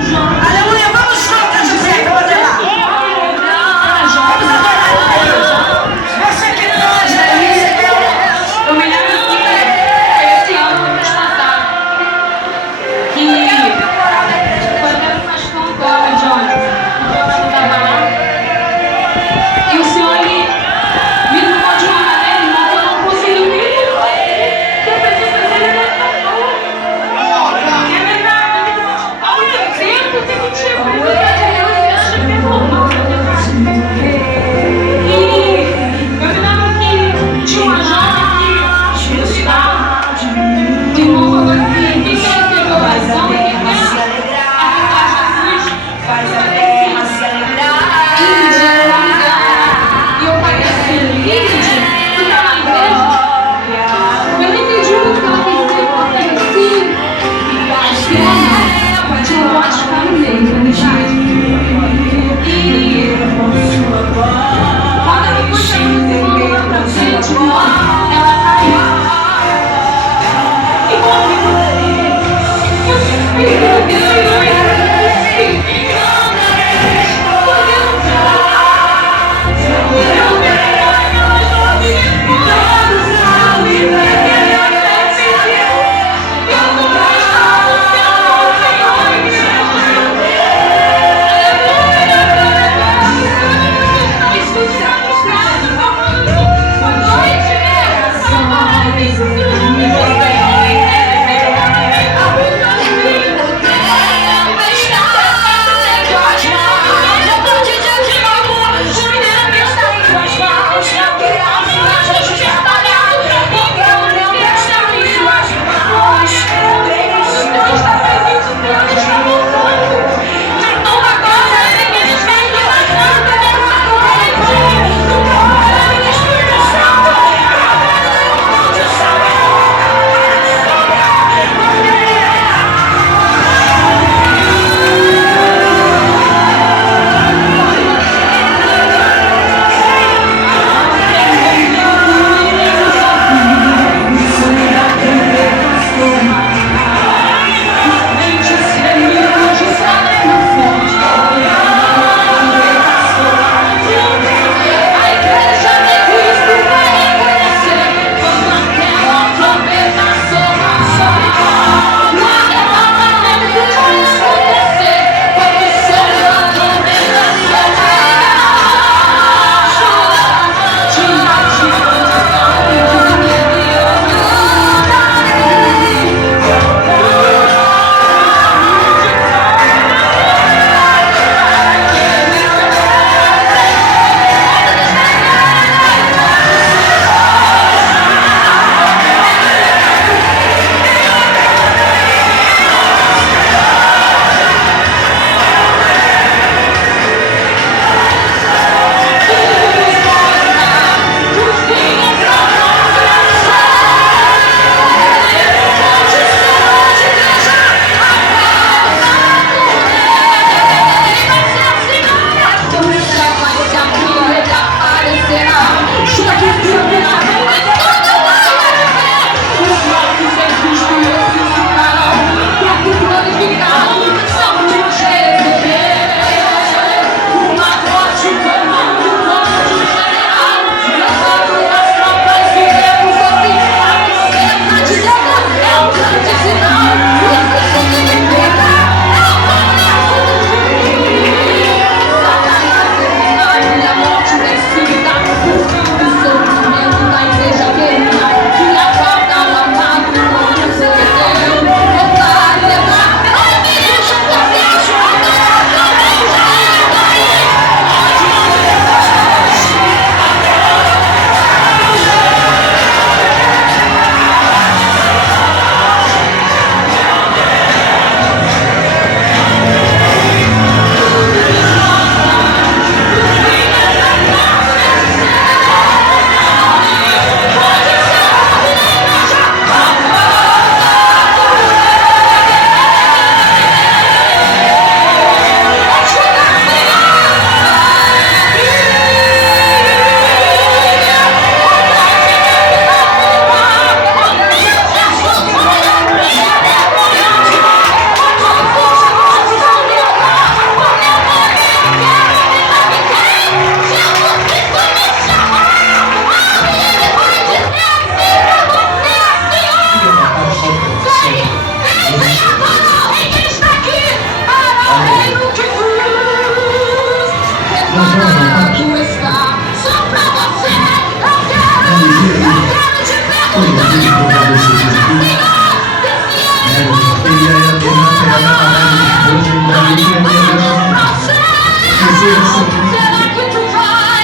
Aleluia, vamos juntos, José, pode lá. Vamos adorar a Deus. Você que pode, Eu me lembro que esse ano, no mês passado, que foi até no pastor Antônio de ônibus. O Antônio estava lá. E o Senhor me tocou de uma maneira, irmão, que eu não consigo nem dizer. Que eu preciso fazer é verdade. Há muito tempo que não tinha presença de Deus e Deus me performou. E eu me lembro que tinha uma jovem que estudava. O irmão falou assim: quem quer ter oração, quem quer aceitar Jesus, faz a terra se alegrar. Ingrid, o nome dela. E eu falei assim: Ingrid, tu tá na igreja? Eu não entendi muito o que ela quis dizer. Eu falei assim: acho que não pode ficar no meio, tá? E quando ela foi chamando lá pra frente, ela caiu. E morreu. Eu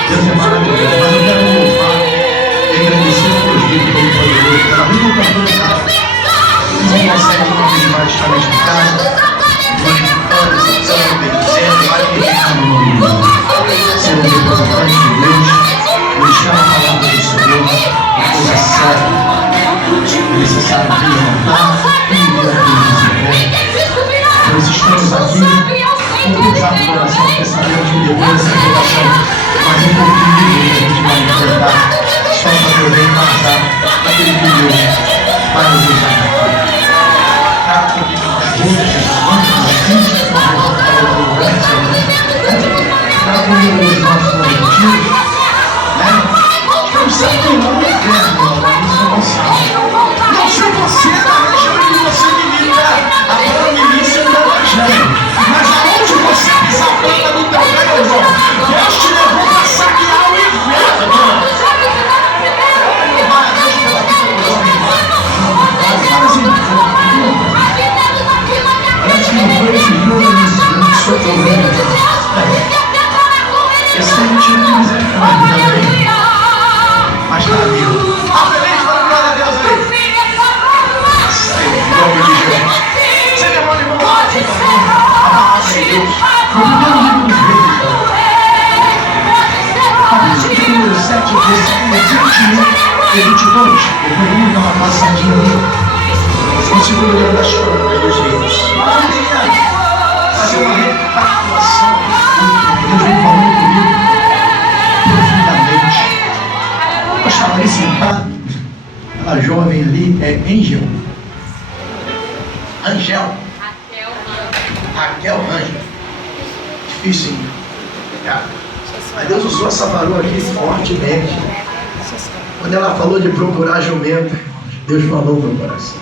Deus é maravilhoso, mas eu quero louvar e agradecer a Deus vivo pelo poderoso, pela vida da tua casa. Não consegue não debaixo justamente de casa, glorificando, exaltando, bendizendo, magnificando o nome de Deus. Sendo representante de Deus, deixar a palavra do Senhor, a coisa séria, é necessário levantar e viver a Deus. Nós estamos aqui com pesado coração, pensamento de Deus, essa relação, mas um pouquinho de Deus a gente vai enfrentar, só para poder passar aquele que Deus vai nos usar. Tá comigo nas boas, nas fins, tá comigo nos nossos objetivos, né? Estamos sempre no inferno, isso não sabe. Não sei você na região em que você milita, agora milícia do Evangelho, mas aonde você pisar a planta do teu pé, irmão, Deus te levou para saquear o inferno. Parece que não foi esse dia que sou problema. Esse tem motivo de misericórdia também. Mas está vivo. Feliz para a glória a Deus aí. Em nome de Jesus. Você demônio, irmão, a palavra de Deus. No primeiro livro de Reis, capítulo 7, versículo 21 e 22. Depois vamos dar uma passadinha ali. No segundo livro das Crônicas dos Reis. Fazer uma recapitulação que Deus vem falando comigo profundamente. Eu estava ali sentado, aquela jovem ali é Raquel Rangel. Difícil, hein? Mas Deus usou essa varoa aqui fortemente. Quando ela falou de procurar jumenta, Deus falou no meu coração.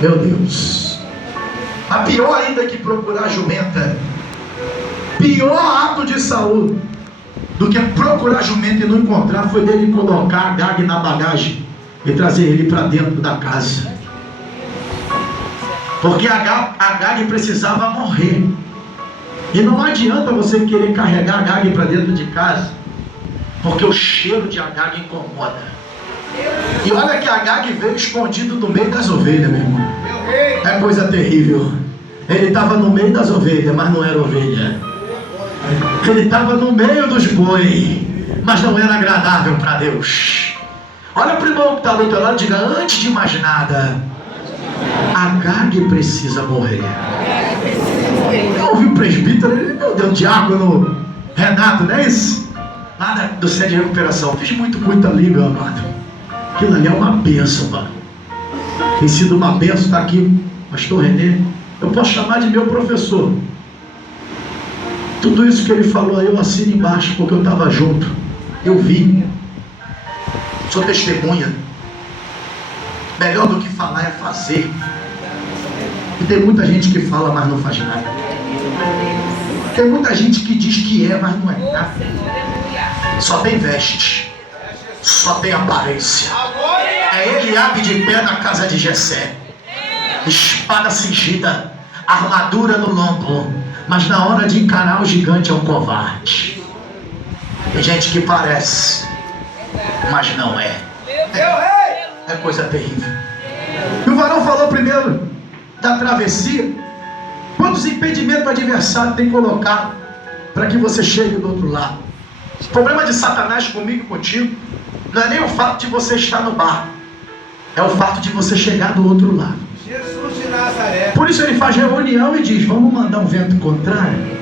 Meu Deus. Mas pior ainda que procurar jumenta, pior ato de Saul do que procurar jumenta e não encontrar, foi dele colocar Agag na bagagem e trazer ele para dentro da casa. Porque Agag precisava morrer. E não adianta você querer carregar Agag para dentro de casa, porque o cheiro de Agag incomoda. E olha que Agag veio escondido no meio das ovelhas, meu irmão. É coisa terrível. Ele estava no meio das ovelhas, mas não era ovelha. Ele estava no meio dos boi, mas não era agradável para Deus. Olha para o irmão que está do teu lado e diga: antes de mais nada, Agag precisa morrer. Eu ouvi o presbítero, meu Deus, diácono Renato, não é isso? Nada do centro de recuperação. Fiz muita liga, amado. Aquilo ali é uma bênção, mano. Tem sido uma bênção estar aqui, pastor Renê. Eu posso chamar de meu professor. Tudo isso que ele falou aí eu assino embaixo, porque eu estava junto. Eu vi. Sou testemunha. Melhor do que falar é fazer. E tem muita gente que fala, mas não faz nada. Tem muita gente que diz que é, mas não é nada. Só tem veste. Só tem aparência. É Eliabe de pé na casa de Jessé. Espada cingida, armadura no lombo, mas na hora de encarar o gigante é um covarde. Tem gente que parece, mas não é. É coisa terrível. E o varão falou primeiro da travessia. Quantos impedimentos o adversário tem colocado para que você chegue do outro lado? O problema de Satanás comigo e contigo não é nem o fato de você estar no barco, é o fato de você chegar do outro lado. Jesus de Nazaré. Por isso ele faz reunião e diz: vamos mandar um vento contrário.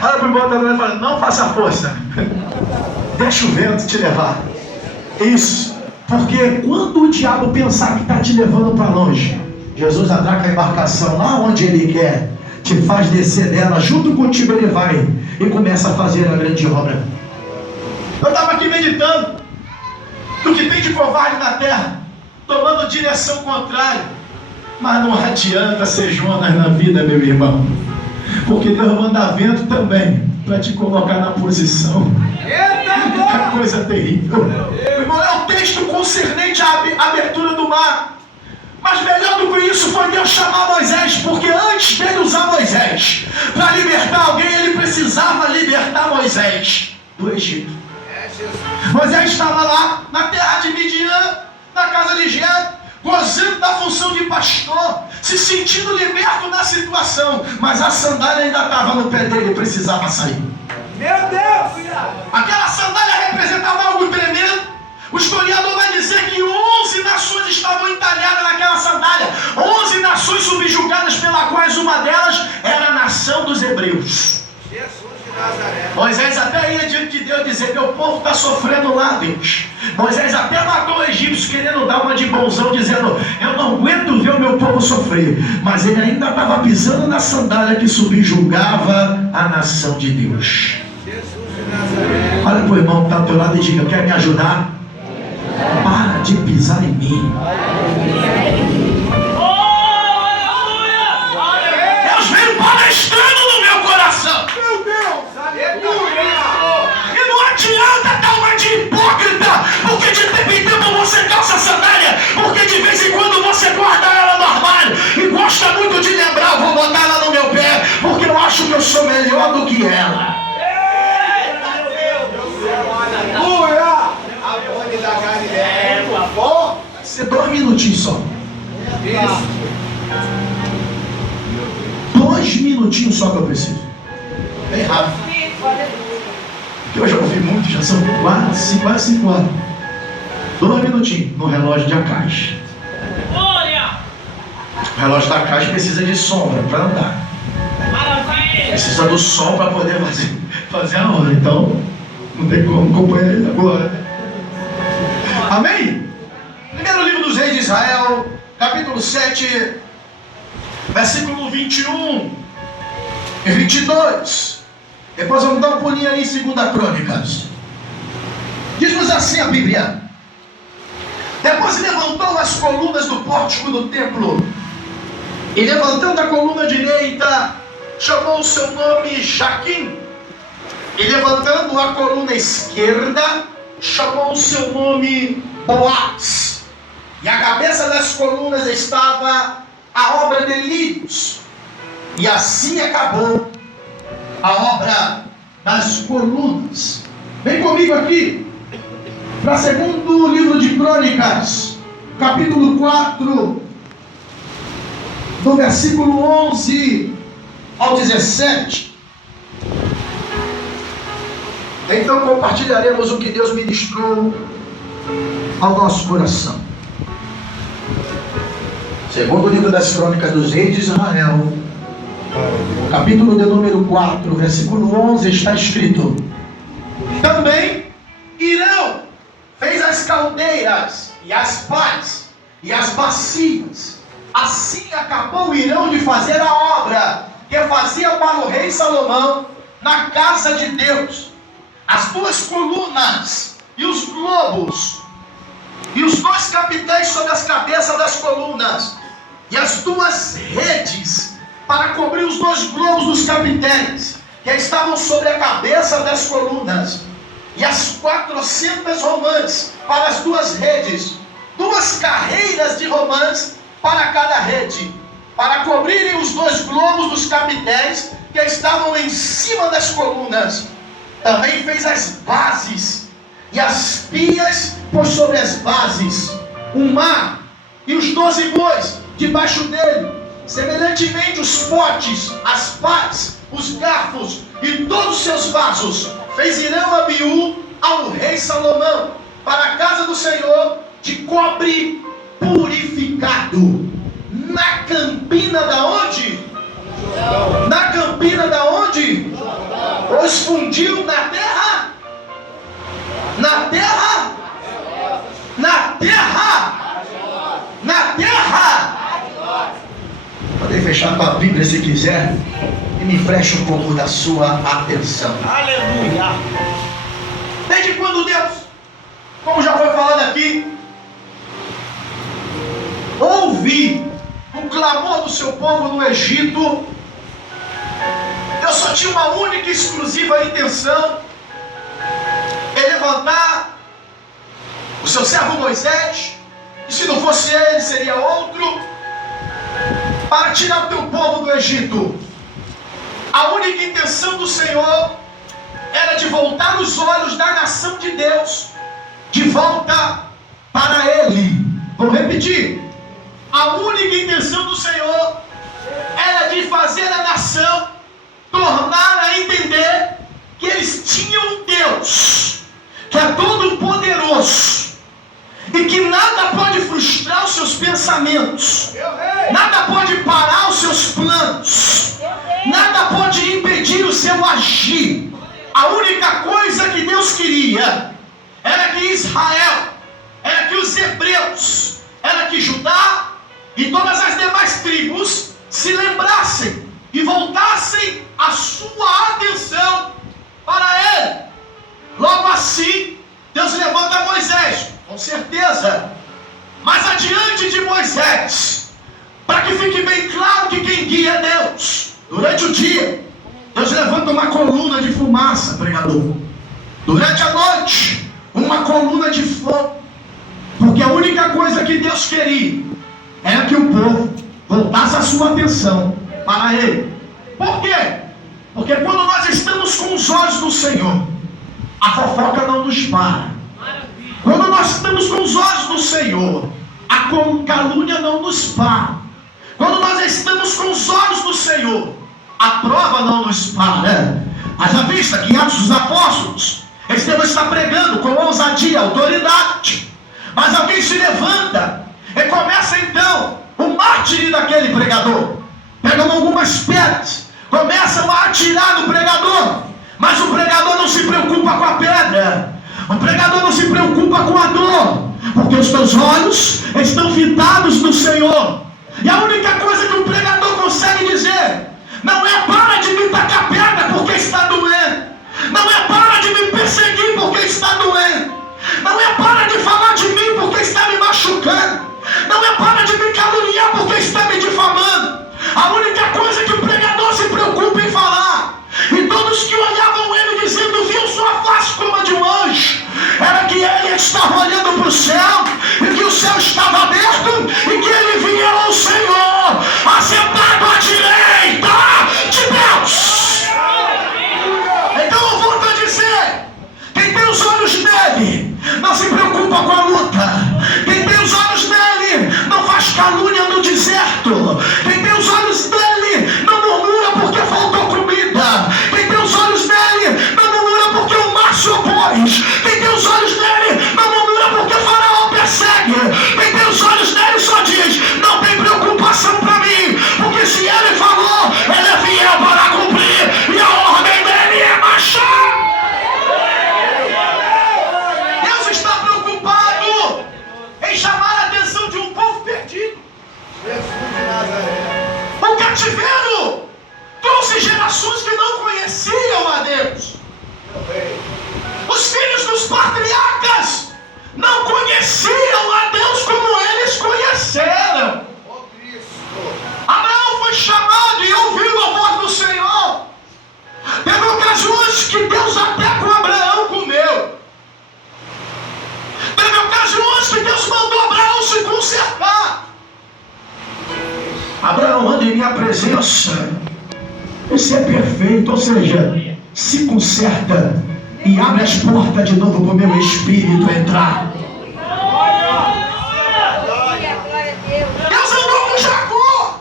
Olha para o irmão e fala: não faça força, deixa o vento te levar. Isso, porque quando o diabo pensar que está te levando para longe, Jesus atraca a embarcação lá onde ele quer, te faz descer dela, junto contigo ele vai e começa a fazer a grande obra. Eu estava aqui meditando do que tem de covarde na terra, tomando direção contrária. Mas não adianta ser Jonas na vida, meu irmão, porque Deus manda vento também para te colocar na posição. É coisa terrível. Irmão, é o texto concernente à abertura do mar. Mas melhor do que isso foi Deus chamar Moisés, porque antes Moisés do Egito. Moisés estava lá na terra de Midian, na casa de Jetro, gozando da função de pastor, se sentindo liberto na situação, mas a sandália ainda estava no pé dele e precisava sair. Meu Deus! Aquela sandália representava algo tremendo. O historiador vai dizer que 11 nações estavam entalhadas naquela sandália, 11 nações subjugadas, pela quais uma delas era a nação dos hebreus. Jesus de Nazaré. Moisés até ia diante de Deus dizer: meu povo está sofrendo lá, Deus. Moisés até matou o egípcio querendo dar uma de bonzão, dizendo: eu não aguento ver o meu povo sofrer. Mas ele ainda estava pisando na sandália que subjugava a nação de Deus. Jesus de Nazaré. Olha para o irmão que está ao teu lado e diga: quer me ajudar? Para de pisar em mim. Deus veio palestrando no meu coração. Meu Deus! Aleluia! E não adianta dar uma de hipócrita, porque de tempo em tempo você calça sandália, porque de vez em quando você guarda ela no armário e gosta muito de lembrar: vou botar ela no meu pé, porque eu acho que eu sou melhor do que ela. Aleluia! A bonde da Galileia. Bom. Vai ser 2 minutinhos só. Isso. 2 minutinhos só que eu preciso. Bem rápido. Porque eu já ouvi muito, já são quase 5 horas. 2 minutinhos no relógio de Acais. O relógio da Acais precisa de sombra para andar. Precisa do som para poder fazer a hora. Então, não tem como acompanhar ele agora. Amém? Primeiro livro dos Reis de Israel, capítulo 7, versículo 21 e 22. Depois vamos dar um pulinho aí em 2 Crônicas. Diz-nos assim a Bíblia: depois levantou as colunas do pórtico do templo, e levantando a coluna direita, chamou o seu nome Jaquim, e levantando a coluna esquerda, chamou o seu nome Boaz. E a cabeça das colunas estava a obra de lírios. E assim acabou a obra das colunas. Vem comigo aqui para 2º livro de Crônicas, capítulo 4, do versículo 11 ao 17. Então compartilharemos o que Deus ministrou ao nosso coração. 2º livro das Crônicas dos Reis de Israel, capítulo de número 4, versículo 11, está escrito: também Irão fez as caldeiras e as pás e as bacias. Assim acabou Irão de fazer a obra que fazia para o rei Salomão na casa de Deus. As 2 colunas e os globos e os 2 capiteis sobre as cabeças das colunas e as 2 redes para cobrir os 2 globos dos capiteis que estavam sobre a cabeça das colunas, e as 400 romãs para as 2 redes, 2 carreiras de romãs para cada rede, para cobrirem os 2 globos dos capiteis que estavam em cima das colunas. Também fez as bases e as pias por sobre as bases, o mar e os 12 bois debaixo dele, semelhantemente os potes, as pás, os garfos e todos os seus vasos. Fez Irão Abiú ao rei Salomão para a casa do Senhor de cobre purificado, na campina da onde? Na campina da onde? Pois fundiu na terra? Na terra? Na terra? Na terra? Pode fechar a tua Bíblia se quiser e me empreste um pouco da sua atenção. Aleluia! Desde quando Deus, como já foi falado aqui, ouvi o clamor do seu povo no Egito, Deus só tinha uma única e exclusiva intenção: é levantar o seu servo Moisés, e se não fosse ele, seria outro, para tirar o teu povo do Egito. A única intenção do Senhor era de voltar os olhos da nação de Deus de volta para Ele. Vou repetir. A única intenção do Senhor era de fazer a nação tornar a entender que eles tinham um Deus que é todo poderoso e que nada pode frustrar os seus pensamentos, nada pode parar os seus planos, nada pode impedir o seu agir. A única coisa que Deus queria era que Israel, era que os hebreus, era que Judá e todas as demais tribos se lembrassem e voltassem a sua atenção para Ele. Logo assim, Deus levanta Moisés, com certeza, mas adiante de Moisés, para que fique bem claro que quem guia é Deus. Durante o dia, Deus levanta uma coluna de fumaça, pregador. Durante a noite, uma coluna de fogo. Porque a única coisa que Deus queria era que o povo voltasse a sua atenção para Ele. Por quê? Porque quando nós estamos com os olhos do Senhor, a fofoca não nos para. Quando nós estamos com os olhos do Senhor, a calúnia não nos para. Quando nós estamos com os olhos do Senhor, a prova não nos para. Haja vista que em Atos dos Apóstolos, Estevão está pregando com ousadia, autoridade. Mas alguém se levanta e começa então o mártir daquele pregador. Pegam algumas pedras, começam a atirar no pregador. Mas o pregador não se preocupa com a pedra. O pregador não se preocupa com a dor. Porque os teus olhos estão fitados no Senhor. E a única coisa que o pregador consegue dizer não é para de me tacar pedra porque está doendo. Não é para de me perseguir porque está doendo. Não é para de falar de mim porque está me machucando. Não é para de me caluniar porque está me difamando. A única coisa que o pregador se preocupa em falar, e todos que olhavam ele dizendo, viu sua face como a de um anjo, era que ele estava olhando para o céu, e que o céu estava aberto, e que ele via o Senhor assentado à direita de Deus. Então eu volto a dizer, quem tem os olhos nele não se preocupa com a luta. Quem tem os olhos nele não faz calúnia no deserto. Quem tem os olhos nele não murmura porque faltou comida. Quem tem os olhos nele não murmura porque o mar se opôs. Quem tem os olhos nele não murmura porque o faraó persegue. Quem tem os olhos nele só diz, não tem preocupação para mim, porque se ele falou, ele é fiel para cumprir, e a ordem dele é marchar. Deus está preocupado em chamar a atenção de um povo perdido. O cativeiro trouxe gerações que não conheciam a Deus. Os filhos dos patriarcas não conheciam a Deus como eles conheceram. Abraão foi chamado e ouviu a voz do Senhor. Teve ocasiões que Deus até com Abraão comeu. Teve ocasiões que Deus mandou Abraão se consertar. Abraão, anda em minha presença. Isso é perfeito, ou seja, se conserta e abre as portas de novo para o meu espírito entrar. Deus andou com Jacó,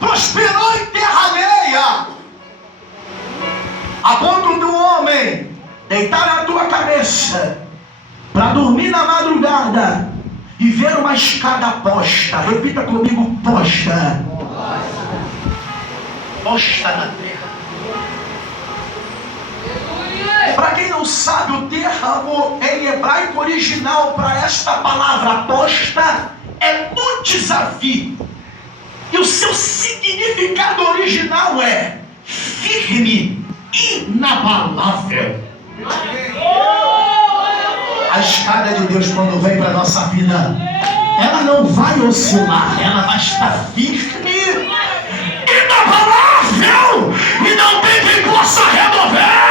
prosperou em terra alheia, a ponto do homem deitar na tua cabeça para dormir na madrugada e ver uma escada posta. Repita comigo, posta. Posta na terra. Para quem não sabe, o termo em hebraico original para esta palavra posta é Mutzavi. E o seu significado original é firme, inabalável. A escada de Deus, quando vem para a nossa vida, ela não vai oscilar, ela vai estar firme, inabalável, e não tem quem possa remover.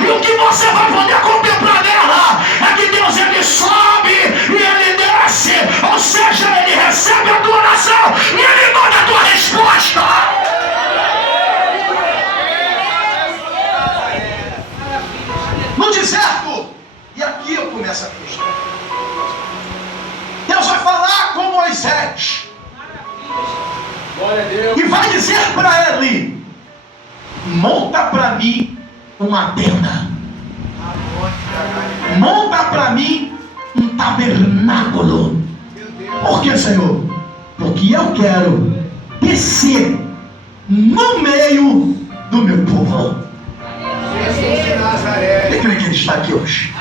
E o que você vai poder contemplar nela é que Deus, ele sobe e ele desce, ou seja, ele recebe a tua oração e ele manda a tua resposta. monta para mim uma tenda. Monta para mim um tabernáculo. Por que, Senhor? Porque eu quero descer no meio do meu povo. Jesus de Nazaré. Quem crê que ele está aqui hoje?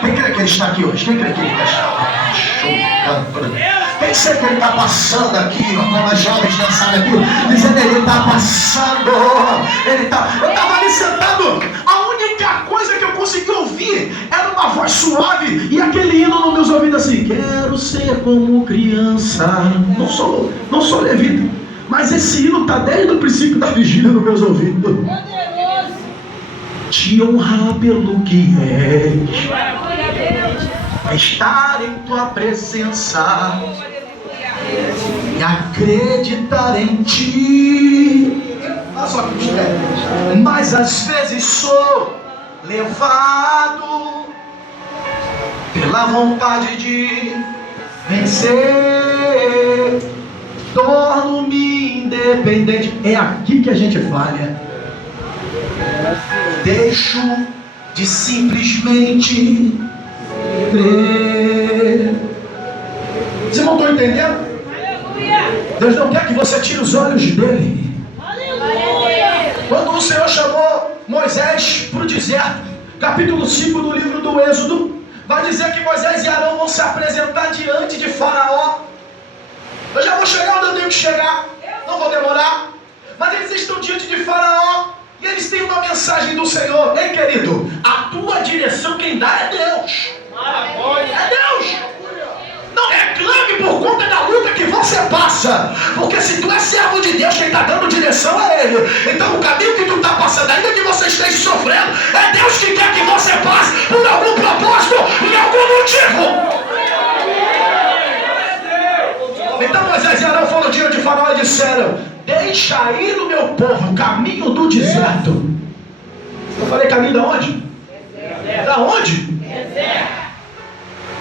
Quem crê que ele está aqui hoje? Quem crê que ele está chocando? Quem sei que ele está passando aqui, como as jovens dançaram aqui, dizendo ele está passando, ele está. Eu estava ali sentado, a única coisa que eu consegui ouvir era uma voz suave e aquele hino nos meus ouvidos assim: quero ser como criança. Não sou levita, mas esse hino está desde o princípio da vigília nos meus ouvidos. Te honrar pelo que és, estar em tua presença e acreditar em ti. Olha só que mistério. Mas às vezes sou levado pela vontade de vencer, torno-me independente. É aqui que a gente falha. Deixo de simplesmente crer. Vocês não estão entendendo? Deus não quer que você tire os olhos dele. Quando o Senhor chamou Moisés para o deserto, capítulo 5 do livro do Êxodo, vai dizer que Moisés e Arão vão se apresentar diante de Faraó. Eu já vou chegar onde eu tenho que chegar, não vou demorar. Mas eles estão diante de Faraó e eles têm uma mensagem do Senhor. Ei, querido, a tua direção quem dá é Deus. É Deus. Não reclame por conta da luta que você passa, porque se tu é servo de Deus, quem está dando direção é Ele. Então o caminho que tu está passando, ainda que você esteja sofrendo, é Deus que quer que você passe por algum propósito e algum motivo. Então Moisés e Arão foram diante de Faraó e disseram: deixa ir o meu povo, caminho do deserto. Eu falei caminho da onde? Da onde? Deserto.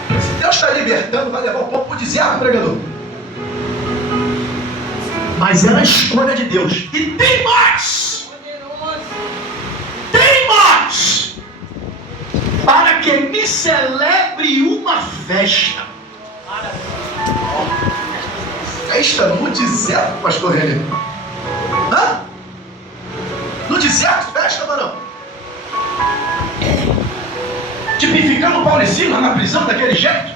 Se Deus está libertando, vai levar o povo para o deserto, pregador. Mas era a escolha de Deus. E tem mais! Tem mais! Para que me celebre uma festa. Festa no deserto, pastor René? Hã? No deserto, festa, mano? Tipificando o Paulicinho lá na prisão daquele jeito?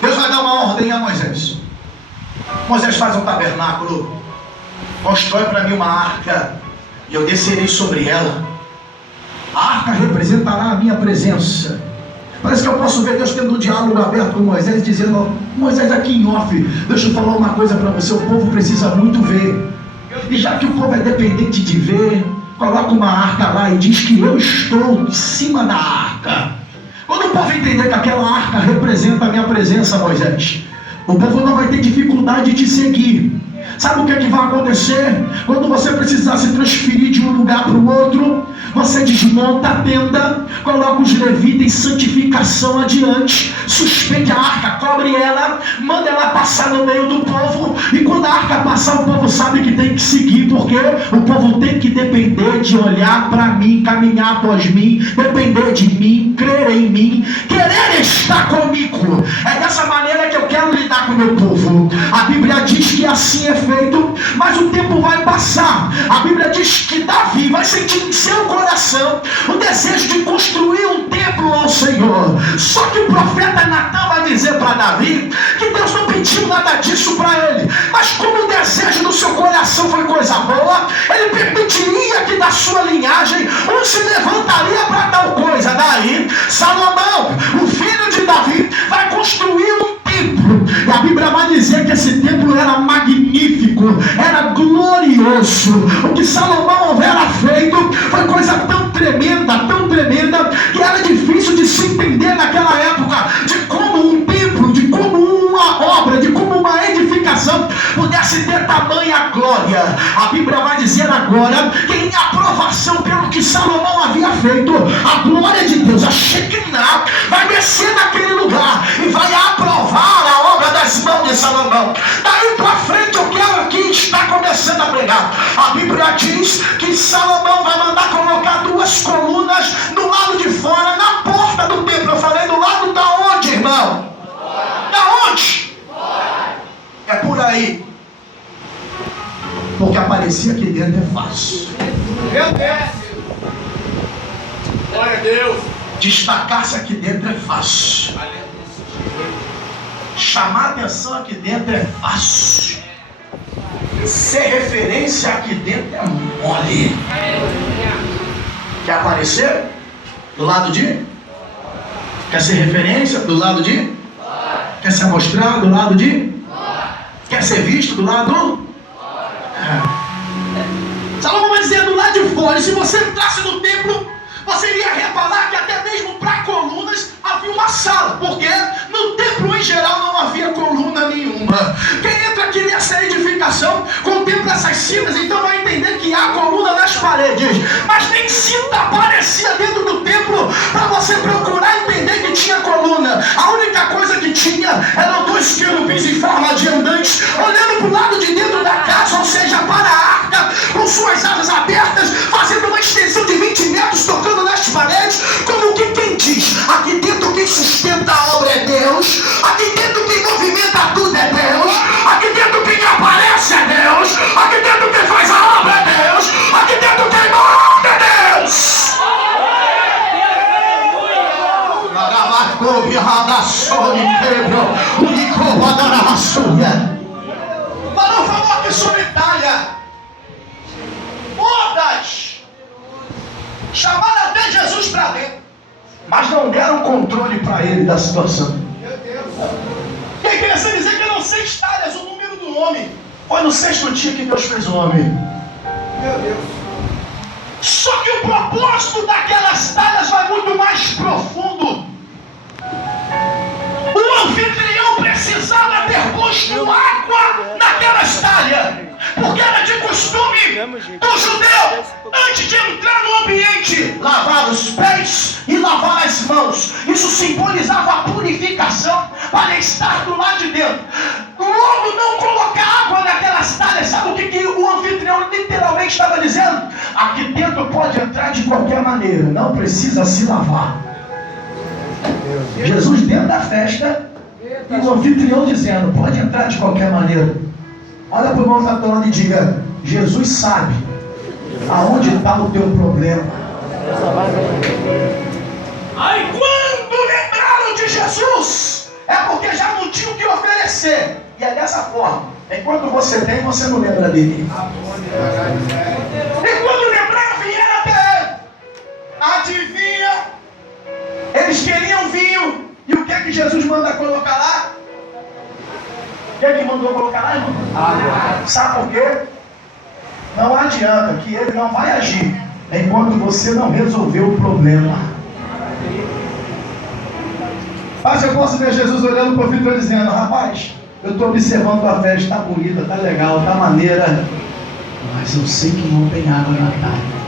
Deus vai dar uma ordem a Moisés. Moisés faz um tabernáculo, constrói para mim uma arca, e eu descerei sobre ela. A arca representará a minha presença. Parece que eu posso ver Deus tendo um diálogo aberto com Moisés, dizendo: Moisés, aqui em off, deixa eu falar uma coisa para você, o povo precisa muito ver. E já que o povo é dependente de ver, coloca uma arca lá e diz que eu estou em cima da arca. Quando o povo entender que aquela arca representa a minha presença, Moisés, o povo não vai ter dificuldade de seguir. Sabe o que é que vai acontecer? Quando você precisar se transferir de um lugar para o outro, você desmonta a tenda, coloca os levitas em santificação adiante, suspende a arca, cobre ela, manda ela passar no meio do povo, e quando a arca passar, o povo sabe que tem que seguir, porque o povo tem que depender de olhar para mim, caminhar após mim, depender de mim, crer em mim, querer estar comigo. É dessa maneira que eu quero lidar com o meu povo. A Bíblia diz que assim é feito, mas o tempo vai passar. A Bíblia diz que Davi vai sentir em seu coração o desejo de construir um templo ao Senhor. Só que o profeta Natan vai dizer para Davi que Deus não pediu nada disso para ele, mas como o desejo do seu coração foi coisa boa, ele permitiria que da sua linhagem um se levantaria para tal coisa. Daí Salomão, o filho de Davi, vai construir um templo, e a Bíblia vai dizer que esse templo era magnífico, era glorioso. O que Salomão houvera feito foi coisa tão tremenda, que era difícil de se entender naquela época, de como um templo, de como uma obra, de como uma edificação pudesse ter tamanha glória. A Bíblia vai dizer agora que em aprovação pelo que Salomão havia feito, a glória de Deus, a Shekinah, vai descer naquele lugar e vai aprovar a obra das mãos de Salomão. Daí para diz que Salomão vai mandar colocar 2 colunas do lado de fora, na porta do templo. Eu falei do lado da onde, irmão? Da onde? É por aí. Porque aparecer aqui dentro é fácil. Meu Deus. Glória a Deus. Destacar-se aqui dentro é fácil. Chamar atenção aqui dentro é fácil. Ser referência aqui dentro é mole. Quer aparecer? Do lado de? Quer ser referência? Do lado de? Quer se mostrar? Do lado de? Quer ser visto? Do lado? Salomão vai dizer do lado de fora. E se você entrasse no templo, você iria reparar que até mesmo para colunas havia uma sala, porque no templo em geral não havia coluna nenhuma. Quem entra aqui nessa edificação contempla essas citas, então vai entender que há coluna nas paredes, mas nem cita aparecia dentro do templo para você procurar entender que tinha coluna. A única coisa que tinha eram 2 querubins em forma de andantes olhando para o lado de dentro da casa, ou seja, para a arca, com suas asas abertas, fazendo uma extensão de 20 metros, tocando nas paredes, como que quem diz: aqui dentro quem sustenta a obra é Deus, aqui dentro quem movimenta tudo é Deus, aqui dentro quem aparece é Deus, aqui dentro quem faz a obra é Deus, aqui dentro quem manda é Deus. Falou aqui sobre Itália. Todas chamaram até Jesus para dentro, mas não deram controle para ele da situação. E é interessante dizer que eram 6 talhas, o número do homem. Foi no 6º dia que Deus fez o homem. Meu Deus. Só que o propósito daquelas talhas vai muito mais profundo. O anfitrião precisava ter posto água naquelas talhas, porque era de costume do judeu, antes de entrar no ambiente, lavar os pés e lavar as mãos. Isso simbolizava a purificação para estar do lado de dentro. Logo, não colocar água naquelas talhas. Sabe o que o anfitrião literalmente estava dizendo? Aqui dentro pode entrar de qualquer maneira, não precisa se lavar. Jesus dentro da festa e o anfitrião dizendo: pode entrar de qualquer maneira. Olha para o irmão que está do lado e diga: Jesus sabe aonde está o teu problema. Aí quando lembraram de Jesus, é porque já não tinha o que oferecer. E é dessa forma: enquanto você tem, você não lembra dele. E quando lembraram, vieram até ele. Adivinha? Eles queriam vinho. E o que é que Jesus manda colocar lá? O que é que mandou colocar lá, irmão? Água. Sabe por quê? Não adianta, que ele não vai agir enquanto você não resolver o problema. Mas eu posso ver Jesus olhando para o filho e dizendo: rapaz, eu estou observando a festa, está bonita, está legal, está maneira, mas eu sei que não tem água na talha.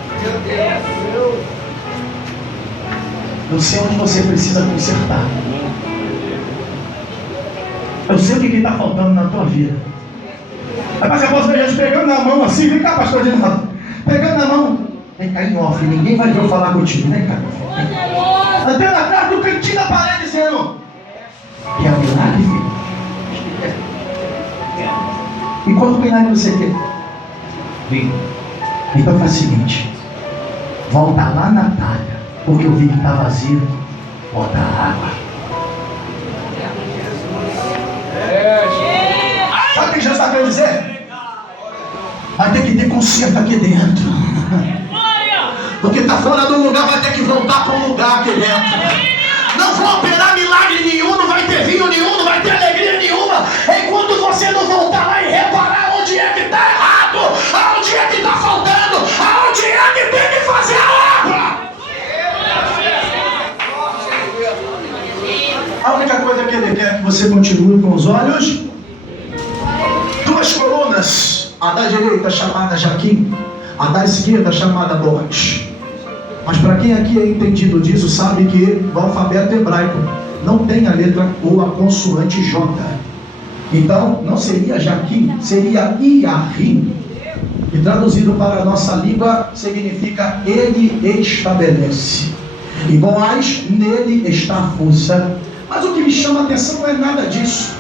Eu sei onde você precisa consertar. Eu sei o que está faltando na tua vida. Mas eu posso ver Jesus pegando na mão assim: vem cá, pastor, pegando na mão. Vem cá em off, ninguém vai ver eu falar contigo. Vem cá. Andando atrás do cantinho da parede dizendo: quer um milagre, filho? E quanto milagre você quer? Vem. Então faz o seguinte: volta lá na talha, porque eu vi que está vazio. Bota água. Sabe o que Jesus está querendo dizer? Vai ter que ter conserto aqui dentro. Porque está fora do lugar, vai ter que voltar para o lugar aqui dentro. Não vou operar milagre nenhum, não vai ter vinho nenhum, não vai ter alegria nenhuma, enquanto você não voltar lá e reparar onde é que está errado, aonde é que está faltando, aonde é que tem que fazer a obra. A única coisa que ele quer é que você continue com os olhos. 2 colunas, a da direita chamada Jaquim, a da esquerda chamada Boaz. Mas para quem aqui é entendido disso, sabe que no alfabeto hebraico não tem a letra ou a consoante J. Então não seria Jaquim, seria Iahim. E traduzido para a nossa língua, significa Ele estabelece. E Boaz, nele está a força. Mas o que me chama a atenção não é nada disso.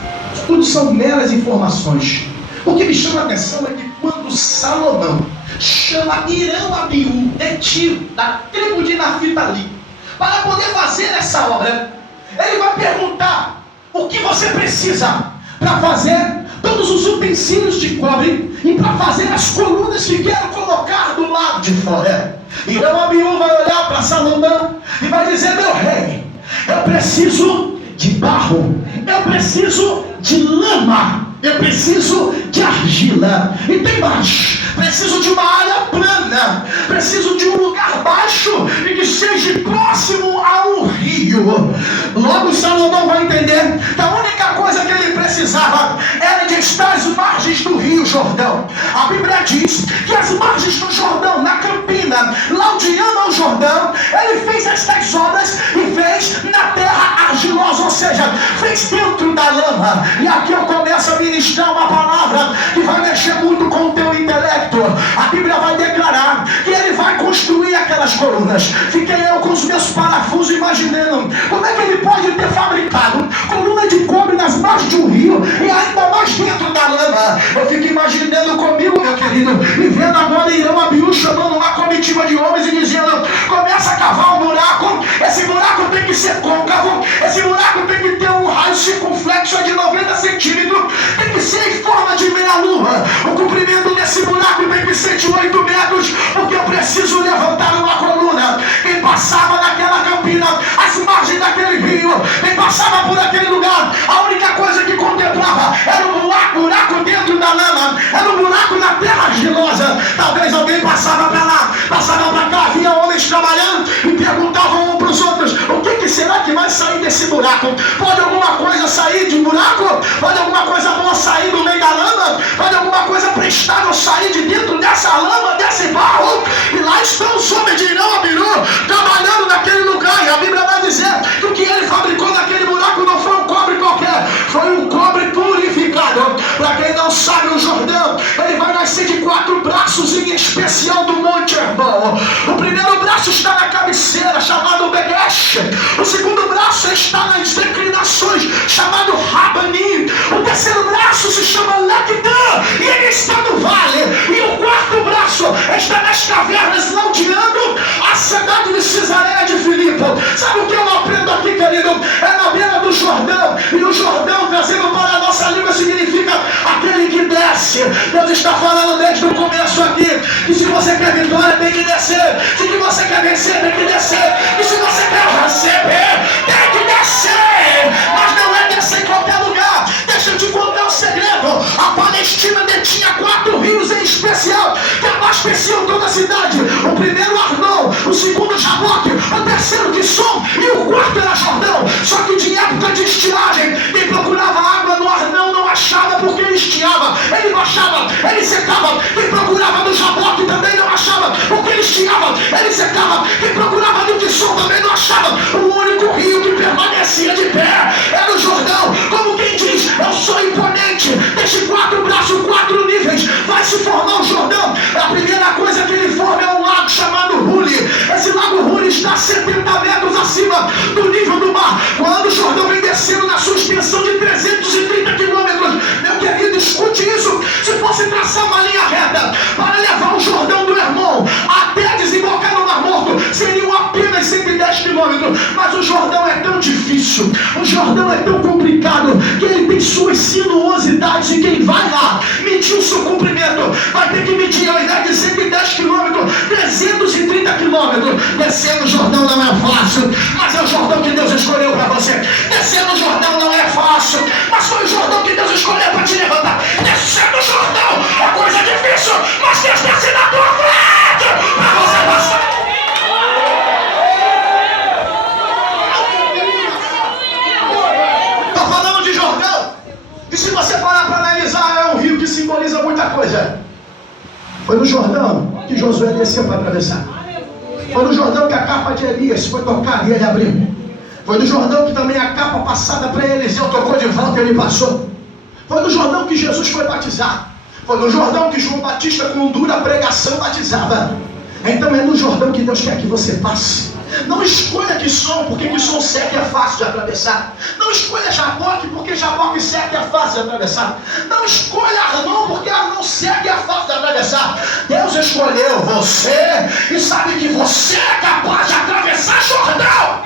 Tudo são meras informações. O que me chama a atenção é que quando Salomão chama Irão Abiú, de Tiro, da tribo de Naftali, para poder fazer essa obra, ele vai perguntar o que você precisa para fazer todos os utensílios de cobre e para fazer as colunas que quero colocar do lado de fora. Irão Abiú vai olhar para Salomão e vai dizer: meu rei, eu preciso de barro, eu preciso de lama, eu preciso de argila, e tem mais, preciso de uma área plana, preciso de um lugar baixo e que seja próximo a um rio. Logo Salomão vai entender que a única coisa que ele precisava era de estar às margens do rio Jordão. A Bíblia diz que as margens do Jordão, na campina, laudiando ao Jordão, ele fez estas obras e fez na terra argilosa, ou seja, fez dentro da lama. E aqui eu começo a ministrar uma palavra que vai mexer muito com o teu intelecto. A Bíblia vai declarar que ele vai construir aquelas colunas. Fiquei eu com os meus parafusos imaginando como é que ele pode ter fabricado coluna de cobre nas margens de um rio e ainda mais dentro da lama. Eu fico imaginando comigo, meu querido, e vendo agora Irão Abiú chamando uma comitiva de homens e dizendo: começa a cavar um buraco, esse buraco tem que ser côncavo, esse buraco tem que ter um raio circunflexo de 90 centímetros, tem que ser em forma de meia-lua, o comprimento desse buraco tem que ser de 8 metros, porque eu preciso levantar uma coluna. Quem passava naquela campina, as margens daquele rio, quem passava por aquele lugar, a única coisa que contemplava era um buraco dentro da lama, era um buraco na terra argilosa. Talvez alguém passava para lá, passava para cá, havia homens trabalhando e perguntavam um para os outros: o que será que vai sair desse buraco? Pode alguma coisa sair de um buraco? Pode alguma coisa boa sair do meio da lama? Pode alguma coisa prestável sair de dentro dessa lama, desse barro? E lá estão os homens de Irão Abiú trabalhando naquele lugar, e a Bíblia vai dizer que o que ele fabricou naquele buraco não foi um cobre qualquer, foi um cobre purificado. Para quem não sabe, o Jordão, ele vai nascer de 4 braços, em especial do monte Hermon. O primeiro braço está na cabeceira, chamado Begesh. O segundo braço está nas declinações, chamado Rabani. O terceiro braço se chama Lactã, e ele está no vale. E o quarto braço está nas cavernas, laudiando a cidade de Cesareia de Filipe. Sabe o que eu aprendo aqui, querido? É na beira do Jordão. E o Jordão, trazendo para a nossa língua, significa aquele que desce. Deus está falando desde o começo aqui que se você quer vitória, tem que descer. Se você quer vencer, tem que descer. E se você quer receber, tem que descer. Mas não é descer em qualquer lugar. Deixa eu te contar um segredo. A Palestina detinha 4 rios em especial que abasteciam toda a cidade. O primeiro, Arnon; o segundo, Jaboque; o terceiro, Quisson; e o quarto era Jordão. Só que de época de estiagem, quem procurava água no Arnon não achava, porque ele estiava. Ele não achava, ele secava. Quem procurava no Jaboque também não achava, porque ele estiava. Ele secava. Quem procurava no Quisson também não achava. O único rio que permanecia de pé era o Jordão. Como quem diz: eu sou imponente. Deixe 4 braços, 4 níveis, vai se formar o Jordão. A primeira coisa que ele forma é um lago chamado Huli. Esse lago Huli está a 70 metros acima do nível do mar. Quando o Jordão vem descendo na sua extensão de 330 quilômetros, meu querido, escute isso. Se fosse traçar uma linha reta para levar o Jordão do Hermon até desembocar no Mar Morto, seriam apenas 110 quilômetros. Mas o Jordão é tão difícil, o Jordão é tão complicado, que ele tem suas sinuosidades, e quem vai lá medir o seu comprimento vai ter que medir, ao invés de 110 quilômetros, 330 quilômetros. Descer no Jordão não é fácil, mas é o Jordão que Deus escolheu para você. Descer no Jordão não é fácil, mas foi o Jordão que Deus escolheu para te levantar. Descer no Jordão é coisa difícil, mas Deus desce na tua frente para você passar. Estou falando de Jordão, e se você parar para analisar, é um rio que simboliza muita coisa. Foi no Jordão que Josué desceu para atravessar. Foi no Jordão que a capa de Elias foi tocar e ele abriu. Foi no Jordão que também a capa passada para Eliseu tocou de volta e ele passou. Foi no Jordão que Jesus foi batizar. Foi no Jordão que João Batista, com dura pregação, batizava. Então é no Jordão que Deus quer que você passe. Não escolha Quisson, porque Quisson seca é fácil de atravessar. Não escolha Jaboque, porque Jaboque seca é fácil de atravessar. Não escolha Arnão, porque Arnão seca é fácil de atravessar. Deus escolheu você e sabe que você é capaz de atravessar Jordão.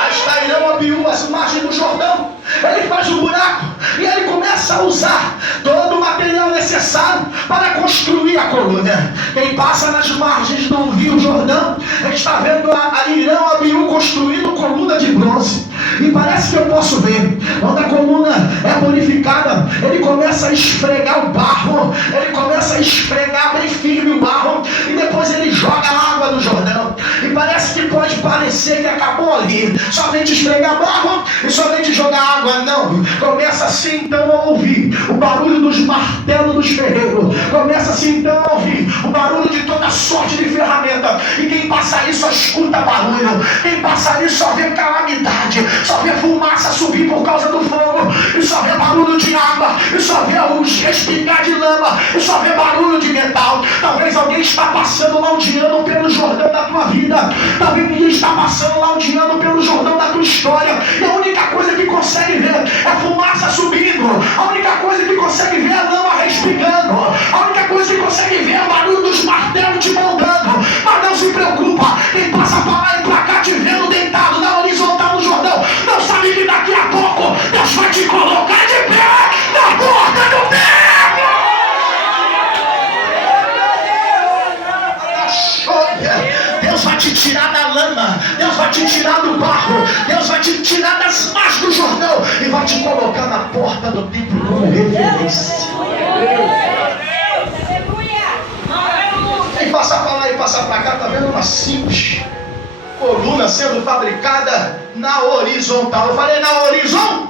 Aí está Irão, Abiú, as margens do Jordão. Ele faz um buraco e ele começa a usar todo o material necessário para construir a coluna. Quem passa nas margens do rio Jordão está vendo a Irão, Abiú construindo coluna de bronze. E parece que eu posso ver, quando a coluna é purificada, ele começa a esfregar o barro, ele começa a esfregar bem firme o barro, e depois ele joga a água do Jordão. E parece que pode parecer que acabou ali, somente esfregar barro e somente jogar água. Não, começa assim então a ouvir o barulho dos martelos dos ferreiros, começa assim então a ouvir o barulho de toda sorte de ferramenta. E quem passa ali só escuta barulho, quem passa ali só vê calamidade, só vê fumaça subir por causa do fogo, e só vê barulho de água, e só vê os respingar de lama, e só vê barulho de metal. Talvez alguém está passando laudeando pelo Jordão da tua vida, talvez alguém está passando laudeando pelo Jordão da tua história, e a única coisa que consegue ver é fumaça subindo, a única coisa que consegue ver é a lama respingando, a única coisa que consegue ver é o barulho dos martelos te moldando. Mas não se preocupa, quem passa para lá e para cá te vendo deitado na horizontal do Jordão, não sabe que daqui a pouco Deus vai te colocar de pé na porta do templo. Deus vai te tirar da lama, Deus vai te tirar do barro, Deus vai te tirar das margens do Jordão e vai te colocar na porta do templo como referência. Quem passa para lá e passa para cá está vendo uma simples coluna sendo fabricada na horizontal. Eu falei na horizontal.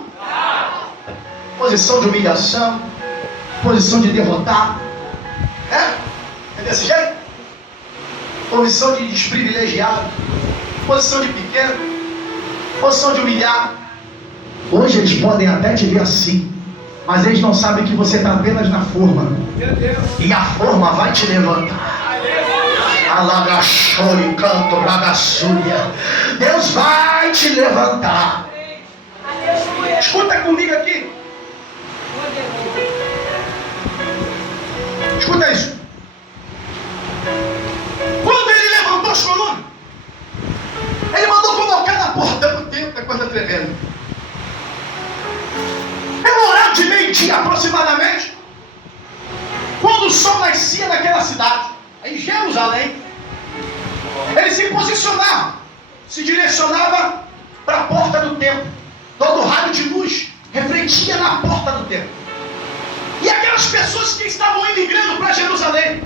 Posição de humilhação, posição de derrotar. É desse jeito? Posição de desprivilegiado, posição de pequeno, posição de humilhado. Hoje eles podem até te ver assim, mas eles não sabem que você está apenas na forma, e a forma vai te levantar. Alagachore, canto, ragaçulha. Deus vai te levantar. Escuta comigo aqui. Escuta isso. Quando ele levantou as colunas, ele mandou colocar na porta do templo, é coisa tremenda. Pelo horário de meio-dia aproximadamente, quando o sol nascia naquela cidade, em Jerusalém, ele se posicionava, se direcionava para a porta do templo. Todo o raio de luz refletia na porta do templo. E aquelas pessoas que estavam imigrando para Jerusalém,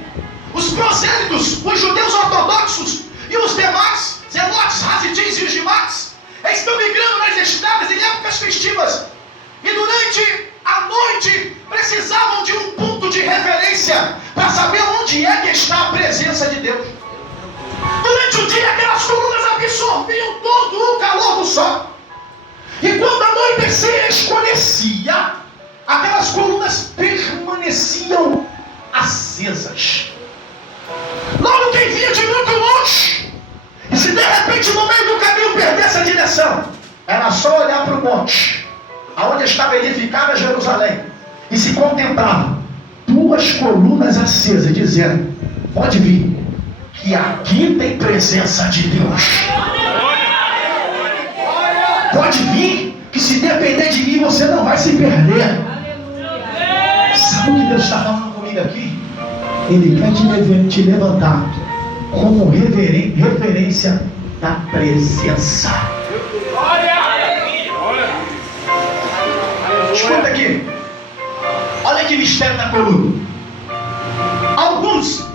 os prosélitos, os judeus ortodoxos e os demais, zelotes, hasidim e os demais, eles estão migrando nas estradas em épocas festivas. E durante a noite precisavam de um ponto de referência para saber onde é que está a presença de Deus. Durante o dia aquelas colunas absorviam todo o calor do sol. E quando anoitecia, escurecia, aquelas colunas permaneciam acesas. Logo quem vinha de muito longe, e se de repente no meio do caminho perdesse a direção, era só olhar para o monte, aonde estava edificada Jerusalém, e se contemplava duas colunas acesas, dizendo: pode vir, que aqui tem presença de Deus. Pode vir, que se depender de mim você não vai se perder. Sabe o que Deus está falando comigo aqui? Ele quer te levantar como referência da presença. Escuta aqui. Olha que mistério da coluna. Alguns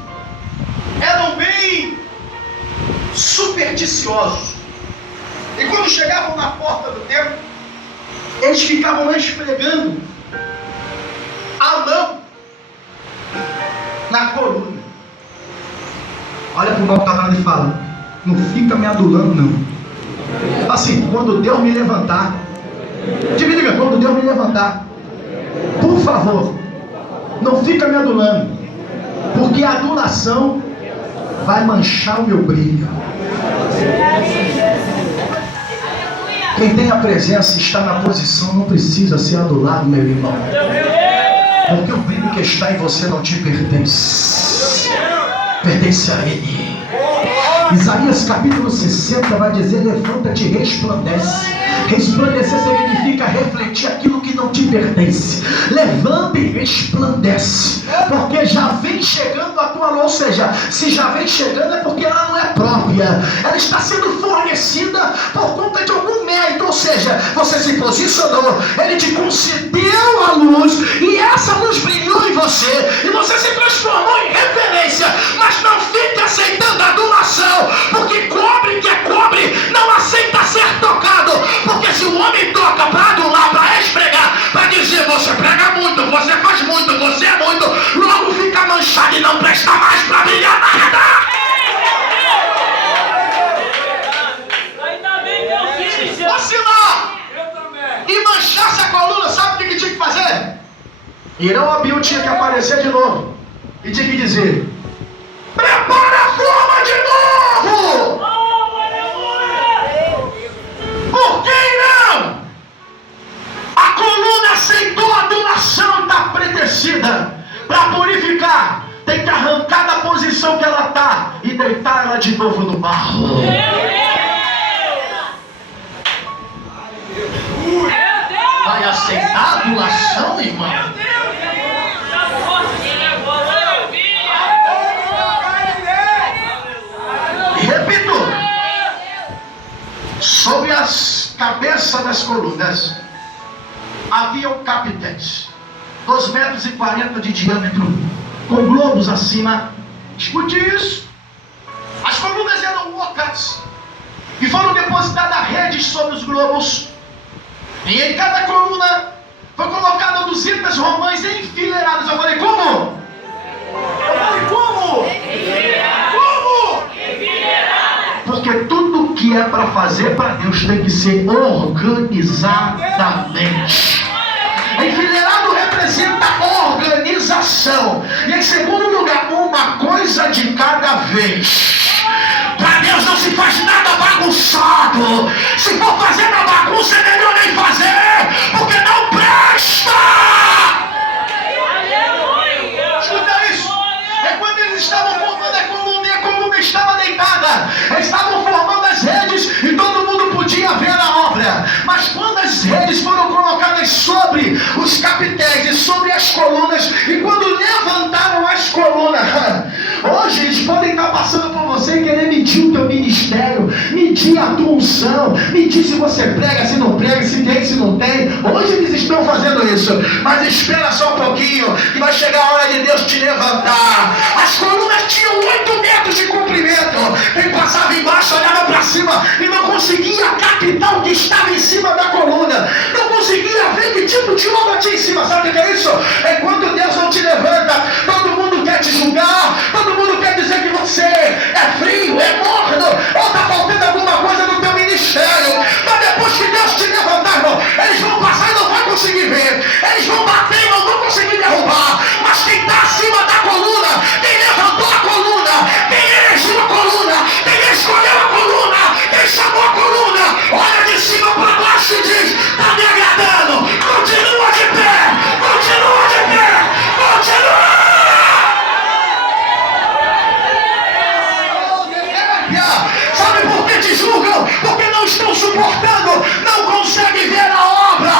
eram bem supersticiosos. E quando chegavam na porta do templo, eles ficavam lá esfregando a mão na coluna. Olha para o irmão que está atrás e fala: não fica me adulando não. Assim, quando Deus me levantar, diga, quando Deus me levantar, tu Por favor, não fica me adulando, porque a adulação vai manchar o meu brilho. Quem tem a presença e está na posição não precisa ser adulado, meu irmão, porque o brilho que está em você não te pertence, pertence a Ele. Isaías capítulo 60 vai dizer: levanta-te e resplandece. Resplandecer significa refletir aquilo que não te pertence. Levanta e resplandece, porque já vem chegando a tua luz. Ou seja, se já vem chegando é porque ela não é própria, ela está sendo fornecida por conta de algum mérito. Ou seja, você se posicionou, Ele te concedeu a luz, e essa luz brilhou em você, e você se transformou em referência. Mas não fique aceitando a adulação, porque cobre que é cobre não aceita ser tocado. Porque se o homem toca para adular, para esfregar, para dizer: você prega muito, você faz muito, você é muito, logo fica manchado e não presta mais para brilhar nada. Ainda bem que eu fiz. Vacilar e manchasse a coluna, sabe o que tinha que fazer? Irão Abiú tinha que aparecer de novo e tinha que dizer: prepara a forma de novo. Por que não? A coluna aceitou a adulação, está pretecida para purificar. Tem que arrancar da posição que ela está e deitar ela de novo no barro. Vai aceitar a adulação, irmão? E repito, sobre as cabeças das colunas haviam capiteis, 2,40 metros de diâmetro, com globos acima. Escute isso. As colunas eram ocas e foram depositadas redes sobre os globos, e em cada coluna foi colocada 200 romãs enfileiradas. Eu falei: como? Como? Porque tudo que é para fazer para Deus tem que ser organizadamente. Enfileirado representa organização. E em segundo lugar, uma coisa de cada vez. Para Deus não se faz nada bagunçado. Se for fazer na bagunça, é melhor nem fazer, porque não presta. Escuta isso. É quando eles estavam formando a coluna, e a coluna estava deitada. Eles estavam formando as redes e todo mundo podia ver a obra. Mas quando as redes foram colocadas sobre os capitéis e sobre as colunas, e quando levantaram as colunas, hoje eles podem estar passando por você e querer medir o teu ministério, medir a tua unção, medir se você prega, se não prega, se tem, se não tem. Hoje eles estão fazendo isso, mas espera só um pouquinho, que vai chegar a hora de Deus te levantar. As colunas tinham 8 metros de comprimento. Quem passava embaixo olhava para cima e não conseguia captar o que estava em cima da coluna, não conseguia ver que tipo de obra tinha em cima. Sabe o que é isso? É quando Deus não te levanta, todo mundo quer te julgar, todo mundo quer dizer que você é frio, é morno, ou está faltando alguma coisa no teu ministério. Mas depois que Deus te levantar, irmão, eles vão passar e não vão conseguir ver, eles vão bater e não vão conseguir derrubar. Mas quem está acima da coluna, quem levantou a coluna, quem erigiu a coluna, quem escolheu a coluna, quem chamou a coluna, olha de cima para baixo e diz: está me agradando, continua de pé, continua de pé, continua. Sabe por que te julgam? Porque não estão suportando, não conseguem ver a obra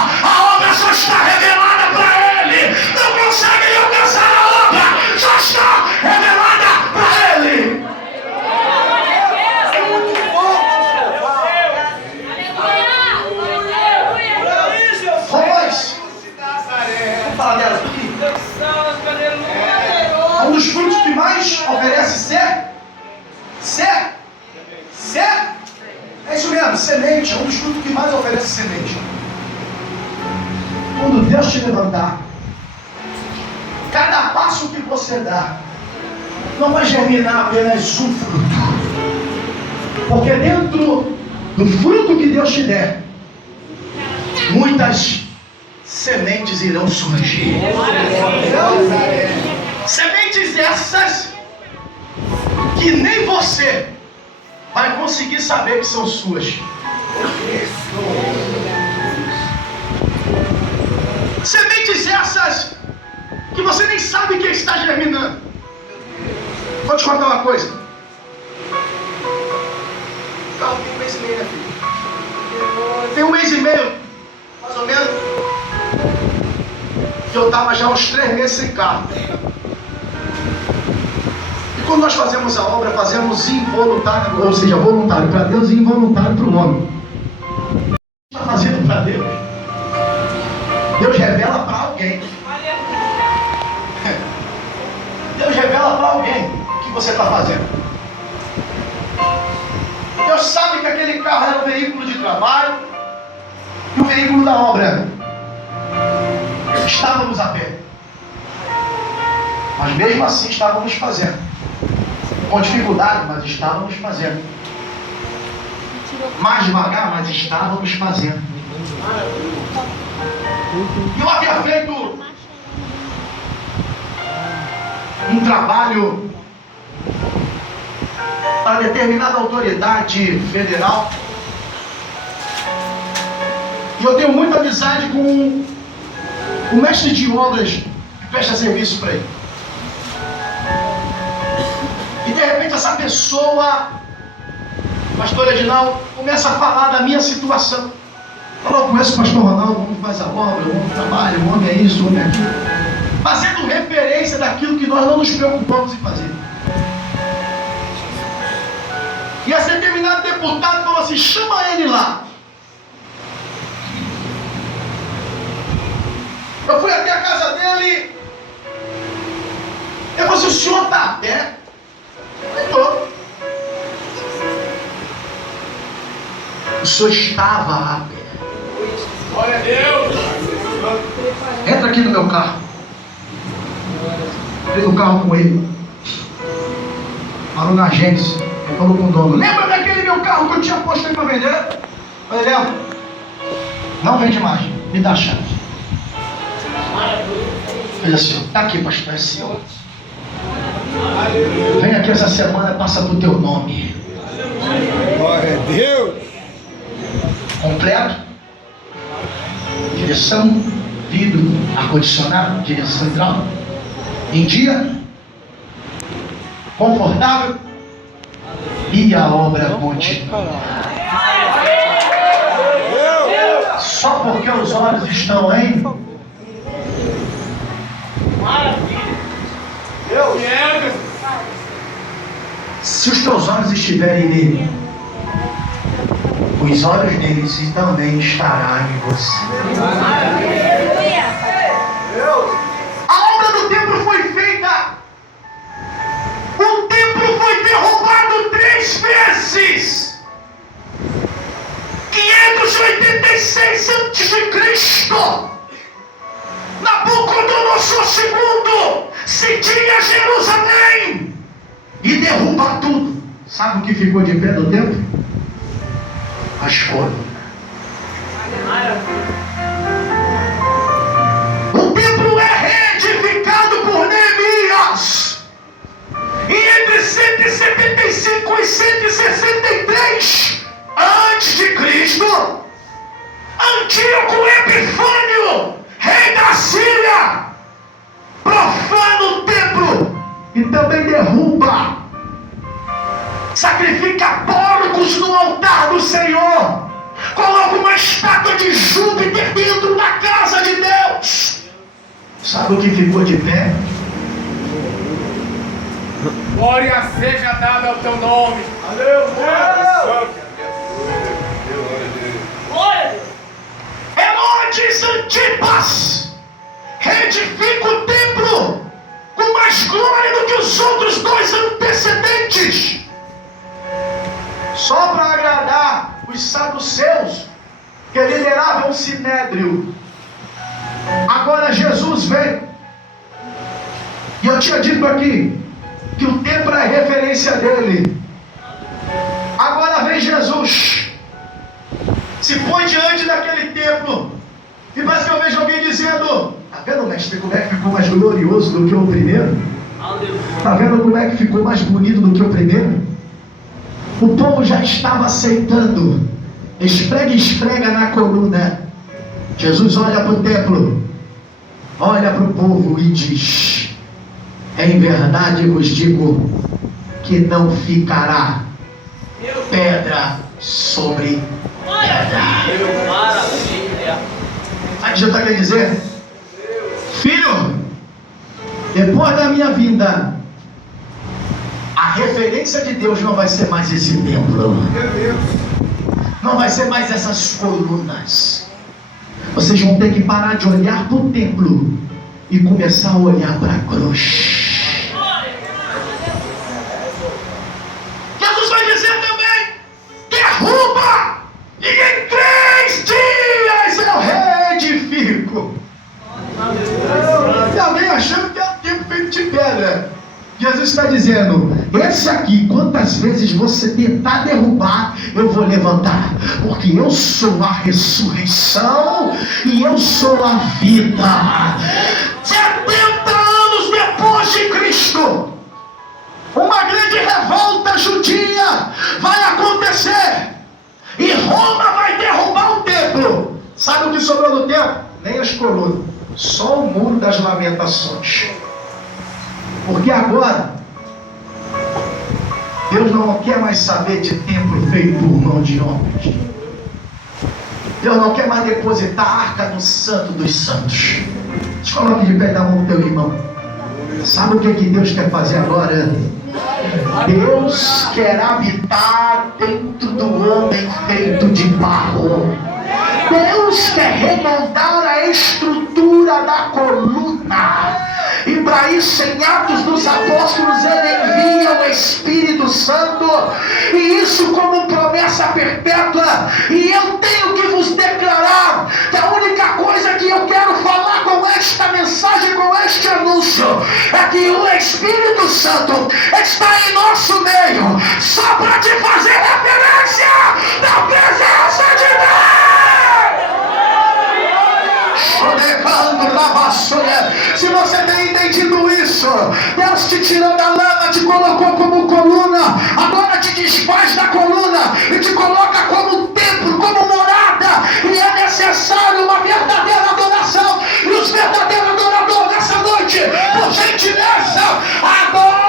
só está revelada para Ele, não conseguem alcançar a obra, só está revelada para Ele. Romãs, vamos falar delas aqui. Um dos frutos que mais oferece ser. É isso mesmo, semente. É um dos frutos que mais oferece semente. Quando Deus te levantar, cada passo que você dá não vai germinar apenas um fruto, porque dentro do fruto que Deus te der, muitas sementes irão surgir. Sementes essas que nem você vai conseguir saber que são suas. Sementes essas que você nem sabe que está germinando. Vou te contar uma coisa. Carro tem 1 mês e meio, né, filho? Tem 1 mês e meio, mais ou menos, que eu estava já uns 3 meses sem carro. E quando nós fazemos a obra, fazemos involuntário, ou seja, voluntário para Deus e involuntário para o homem. Está fazendo para Deus. Deus revela para alguém. Deus revela para alguém o que você está fazendo. Deus sabe que aquele carro era um veículo de trabalho e o veículo da obra. Estávamos a pé. Mas mesmo assim estávamos fazendo. Com dificuldade, mas estávamos fazendo. Mais devagar, mas estávamos fazendo. E eu havia feito um trabalho para determinada autoridade federal. E eu tenho muita amizade com o mestre de obras que presta serviço para ele. E de repente essa pessoa, pastor Edinaldo, começa a falar da minha situação. Falou, conheço o pastor Ronaldo, o homem faz a obra, o homem trabalha, o homem é isso, o homem é aquilo. Fazendo referência daquilo que nós não nos preocupamos em fazer. E esse determinado deputado falou assim, chama ele lá. Eu fui até a casa dele. Eu falei assim, o senhor está a pé? Eu estou. O senhor estava a pé. Glória a Deus! Entra aqui no meu carro. Entrei no carro com ele. Parou na agência. Ele falou com o dono. Lembra daquele meu carro que eu tinha posto aí para vender? Eu falei, lembra? Não vende mais. Me dá a chave. Ele assim, tá aqui, pastor, é seu. Vem aqui essa semana, passa pro teu nome. Glória a Deus! Completo. Direção, vidro, ar-condicionado, direção hidráulica. Em dia, confortável. E a obra continua. Só porque os olhos estão em se os teus olhos estiverem nele, os olhos deles também estarão em você. A obra do templo foi feita. O templo foi derrubado 3 vezes. 586 a.C. Nabucodonosor II cedia Jerusalém e derruba tudo. Sabe o que ficou de pé do templo? As colunas. O templo é reedificado por Neemias. E entre 175 e 163 antes de Cristo, Antíoco Epifânio, rei da Síria, profana o templo e também derruba, sacrifica porcos no altar do Senhor, coloca uma estátua de Júpiter dentro da casa de Deus. Sabe o que ficou de pé? Glória seja dada ao teu nome. Aleluia! Herodes Antipas reedifica o templo com mais glória do que os outros 2 antecedentes, só para agradar os saduceus que lideravam o sinédrio. Agora Jesus vem, e eu tinha dito aqui que o templo é referência dele. Agora vem Jesus, se põe diante daquele templo E parece que eu vejo alguém dizendo: tá vendo, mestre, como é que ficou mais glorioso do que o primeiro? Tá vendo como é que ficou mais bonito do que o primeiro? O povo já estava aceitando. Esfrega na coluna. Jesus olha para o templo, olha para o povo e diz: em verdade vos digo que não ficará pedra sobre pedra. Sabe o que Jesus está querendo dizer? Filho, depois da minha vinda, a referência de Deus não vai ser mais esse templo, não vai ser mais essas colunas. Vocês vão ter que parar de olhar para o templo e começar a olhar para a cruz. Jesus vai dizer também: derruba, e em 3 dias eu reedifico. E alguém achando que é um tempo feito de pedra. Jesus está dizendo: esse aqui, quantas vezes você tentar derrubar, eu vou levantar, porque eu sou a ressurreição e eu sou a vida. 70 anos depois de Cristo, uma grande revolta judia vai acontecer e Roma vai derrubar o templo. Sabe o que sobrou do templo? Nem as colunas, só o muro das lamentações. Porque agora Deus não quer mais saber de templo feito por mão de homens. Deus não quer mais depositar a arca no santo dos santos. Te coloque de pé e dá a mão pro teu irmão. Sabe o que Deus quer fazer agora? Deus quer habitar dentro do homem feito de barro. Deus quer remoldar a estrutura da coluna. E para isso, em Atos dos Apóstolos, ele envia o Espírito Santo, e isso como promessa perpétua. E eu tenho que vos declarar que a única coisa que eu quero falar com esta mensagem, com este anúncio, é que o Espírito Santo está em nosso meio, só para te fazer referência da presença de Deus. Se você tem entendido isso, Deus te tirou da lama, te colocou como coluna, agora te desfaz da coluna e te coloca como templo, como morada. E é necessário uma verdadeira adoração. E os verdadeiros adoradores nessa noite, por gentileza, adore!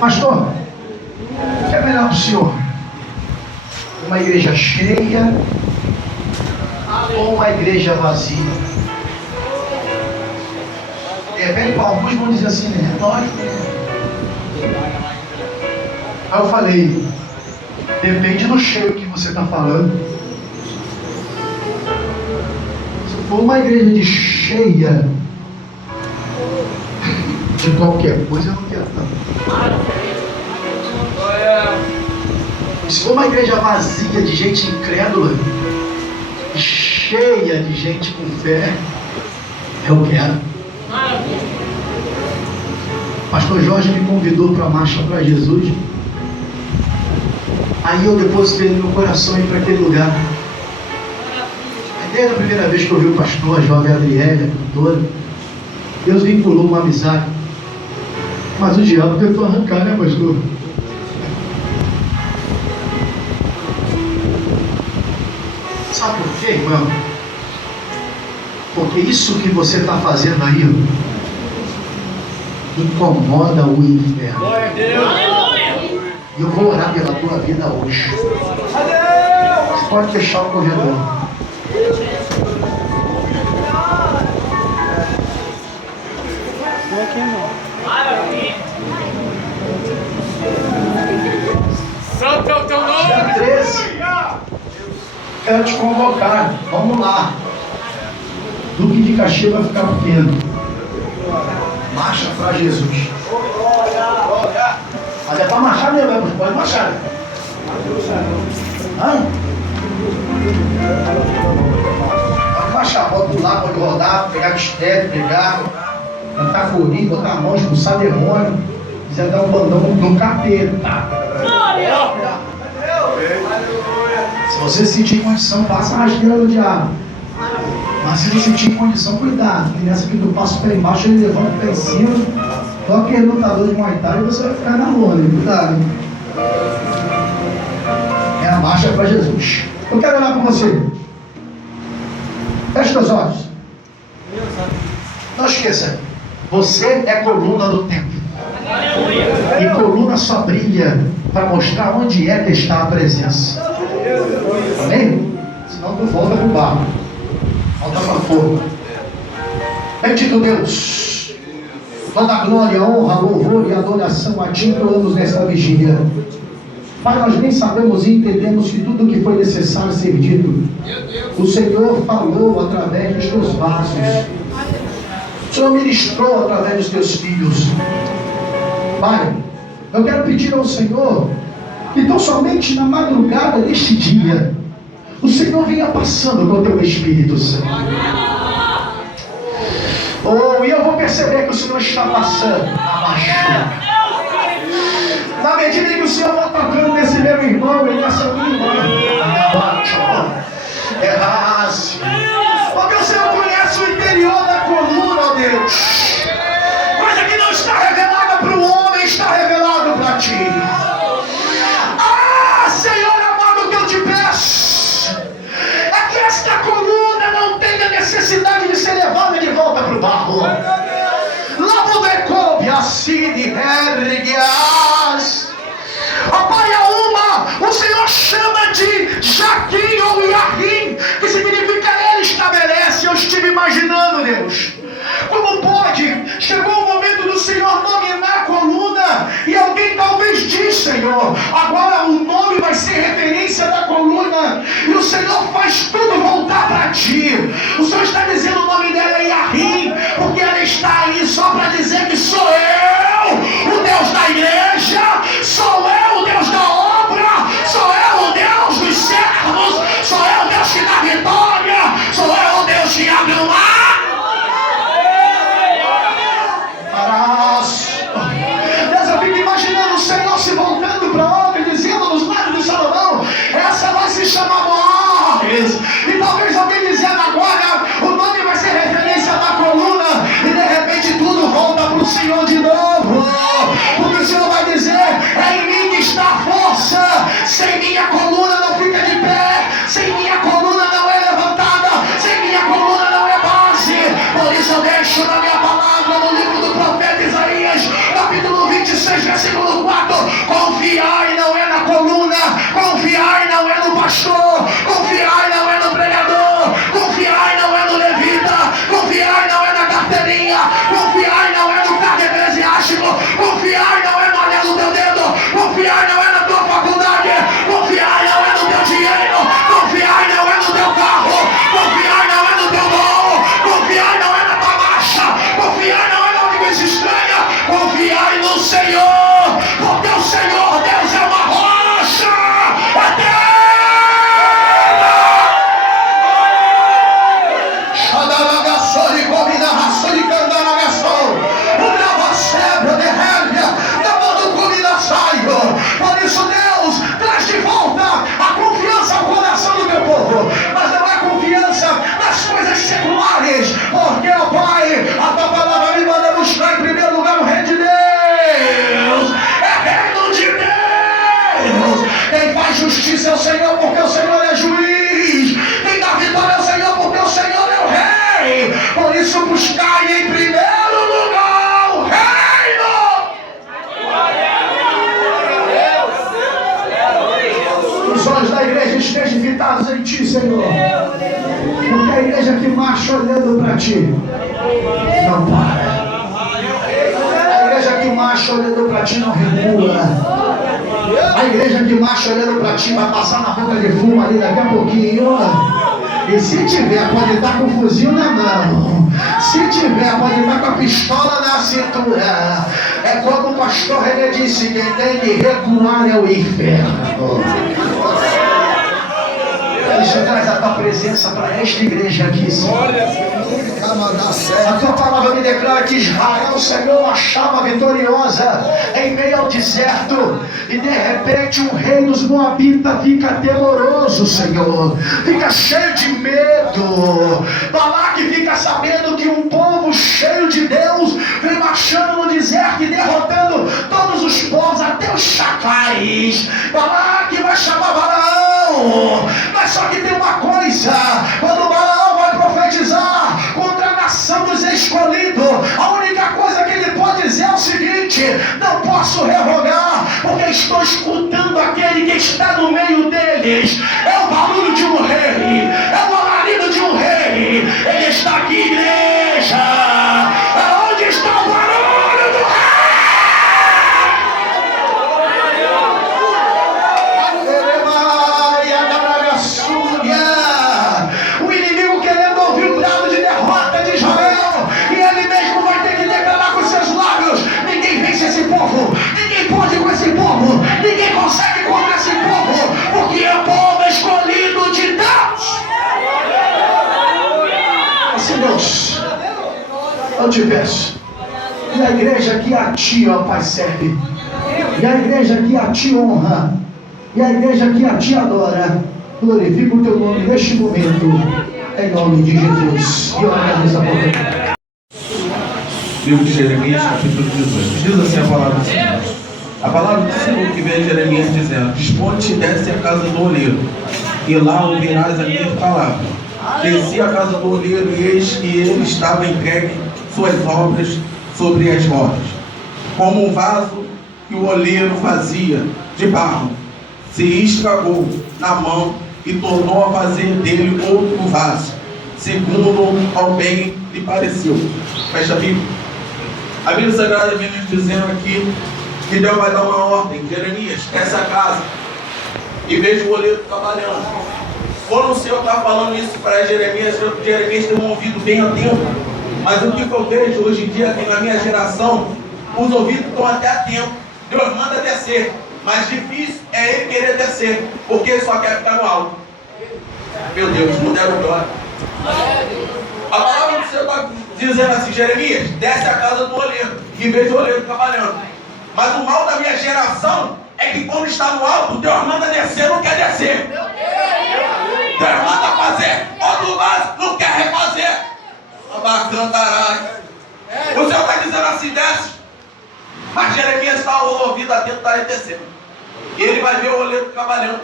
Pastor, o que é melhor para o senhor? Uma igreja cheia ou uma igreja vazia? De repente, alguns vão dizer assim, né? Lógico, né? Aí eu falei: depende do cheio que você está falando. Se for uma igreja de cheia de qualquer coisa, eu não quero tanto. Se for uma igreja vazia de gente incrédula, cheia de gente com fé, eu quero. Pastor Jorge me convidou para a Marcha para Jesus. Aí eu depositei no meu coração ir para aquele lugar. Desde a primeira vez que eu vi o pastor, a jovem Adriele, a cantora, Deus vinculou uma amizade. Mas o diabo tentou arrancar, né, pastor? Sabe por quê, irmão? Porque isso que você está fazendo aí incomoda o inferno. Glória a Deus! E eu vou orar pela tua vida hoje. Você pode fechar o corredor. Santo é o teu nome. Dia 13, quero te convocar. Vamos lá. Duque de Caxias vai ficar pequeno. Marcha para Jesus. Mas é para marchar mesmo, pode marchar. Hã? marcha pode pular, pode rodar, pegar bicicleta, pegar, cantar corinho, botar a mão, expulsar demônio, quiser dar um bandão no capeta. Se você sentir condição, passa a rasteira do diabo. Mas se não sentir condição, cuidado, que nessa que tu passa o pé embaixo, ele levanta o pé em cima, toca ele lutador de Muay Thai e você vai ficar na lona, cuidado. É a marcha para Jesus. Eu quero orar com você. Feche os olhos. Não esqueça, você é coluna do templo. E coluna só brilha para mostrar onde é que está a presença. Amém? Senão tu volta pro barro. Volta para fogo. Bendito Deus, toda a glória, honra, louvor e adoração a Ti todos nesta vigília. Pai, nós nem sabemos e entendemos que tudo o que foi necessário ser dito, o Senhor falou através dos Teus vasos. O Senhor ministrou através dos Teus filhos. Pai, eu quero pedir ao Senhor que tão somente na madrugada deste dia, o Senhor venha passando com o Teu Espírito Santo. Oh, e eu vou perceber que o Senhor está passando na marcha. Na medida em que o Senhor vai tocando nesse meu irmão e nessa minha irmã, porque o Senhor conhece o interior da coluna, ó Deus. Coisa que não está revelada para o homem, está revelado para Ti. Ah, Senhor amado, o que eu te peço é que esta coluna não tenha necessidade de ser levada de volta para o barro. Lavo de couve, assim de ó Pai, a uma, o Senhor chama de Jaquim ou Yahim, que significa Ele estabelece. Eu estive imaginando, Deus, como pode, chegou o momento do Senhor nominar a coluna, e alguém talvez diz, Senhor, agora o nome vai ser referência da coluna, e o Senhor faz tudo voltar para Ti. O Senhor está dizendo o nome dela é Yahim, porque ela está aí só para dizer que sou eu, o Deus da igreja, sou eu, o Deus da obra, sou eu, o Deus dos servos, sou eu, o Deus que dá vitória, sou eu, o Deus que abre o mar. Deus, eu fico imaginando o Senhor se voltando para outra e dizendo nos lábios de Salomão, essa vai se chamar Boaz. E talvez alguém dizendo agora, o nome vai ser referência da coluna, e de repente tudo volta para o Senhor de novo. Porque o Senhor vai dizer, é em mim que está a força, sem minha coluna não fica de pé, sem minha coluna não é levantada, sem minha coluna não é base. Por isso eu deixo na minha palavra, no livro do profeta Isaías, capítulo 26, versículo 4, confiai não é na coluna, confiai não é no pastor, confiai não é no pregador, confiai não é no levita, confiai não é na carteirinha, confiai não é no cargo eclesiástico, confiai não é no anel do teu dedo, confiai não é na tua faculdade, confiai não é no teu dinheiro, confiai não é no teu carro, confiai não é no teu dom, confiai não é na tua marcha, confiai não é na língua estranha, confiai no Senhor, porque o Senhor Deus é uma rocha eterna. Por isso, Deus, traz de volta a confiança ao coração do meu povo, mas não é confiança nas coisas seculares, porque, ó Pai, a tua palavra me manda buscar em primeiro lugar o reino de Deus. É reino de Deus. Quem faz justiça é o Senhor, porque o Senhor é juiz. Quem dá vitória é o Senhor, porque o Senhor é o rei. Por isso, buscai em primeiro lugar o reino. Os olhos da igreja estejam fitados em Ti, Senhor. Porque a igreja que marcha olhando para Ti não para. A igreja que marcha olhando para Ti não recua. A igreja que marcha olhando para Ti vai passar na boca de fumo ali daqui a pouquinho. E se tiver, pode estar com o fuzil na mão. Se tiver, pode estar com a pistola na cintura. É como o pastor René disse, quem tem que recuar é o inferno. Pai, o Senhor traz a tua presença para esta igreja aqui, Senhor. A tua palavra me declara que Israel, Senhor, achava vitoriosa em meio ao deserto. E de repente o rei dos Moabitas fica temoroso, Senhor. Fica cheio de medo. Balaque fica sabendo que um povo cheio de Deus vem marchando no deserto e derrotando todos os povos, até os chacais. Balaque vai chamar Balaão. Mas só que tem uma coisa: quando Balaão vai profetizar contra a nação dos escolhidos, a única coisa que ele pode dizer é o seguinte: não posso revogar, porque estou escutando aquele que está no meio deles. É o barulho de um rei, é o alarido de um rei. Ele está aqui, igreja. Onde está o barulho do rei? O inimigo querendo ouvir o brado de derrota de Israel, e ele mesmo vai ter que declarar com seus lábios: ninguém vence esse povo, ninguém pode com esse povo, ninguém consegue contra esse povo, porque é o povo escolhido de Deus. Assim, Deus, eu te peço, e a igreja que a ti, ó Pai, serve, e a igreja que a ti honra, e a igreja que a ti adora, glorifica o teu nome neste momento, em nome de Jesus. E organiza a boca. Livro de Jeremias, capítulo 18. Diz assim a palavra do Senhor. A palavra do Senhor que vem a Jeremias dizendo: dispõe-te e desce à casa do oleiro, e lá ouvirás a minha palavra. Desci à casa do oleiro, e eis que ele estava entregue suas obras sobre as rodas, como um vaso que o oleiro fazia de barro, se estragou na mão e tornou a fazer dele outro vaso, segundo ao bem lhe pareceu. Fecha a Bíblia. A Bíblia Sagrada vem nos dizendo aqui que Deus vai dar uma ordem: Jeremias, essa casa, e veja o oleiro trabalhando. Quando o Senhor está falando isso para Jeremias, Jeremias tem um ouvido bem atento. Mas o que eu vejo hoje em dia, aqui na minha geração, os ouvidos estão até atentos. Deus manda descer, mas difícil é ele querer descer, porque ele só quer ficar no alto. Meu Deus, não deram glória. A palavra do Senhor está dizendo assim: Jeremias, desce a casa do oleiro e veja o oleiro trabalhando. Mas o mal da minha geração é que quando está no alto, Deus manda descer, não quer descer. Deus manda fazer outro vaso, não quer refazer. O Senhor está dizendo assim: desce. Mas Jeremias está ouvido atento, está descendo. E ele vai ver o oleiro trabalhando.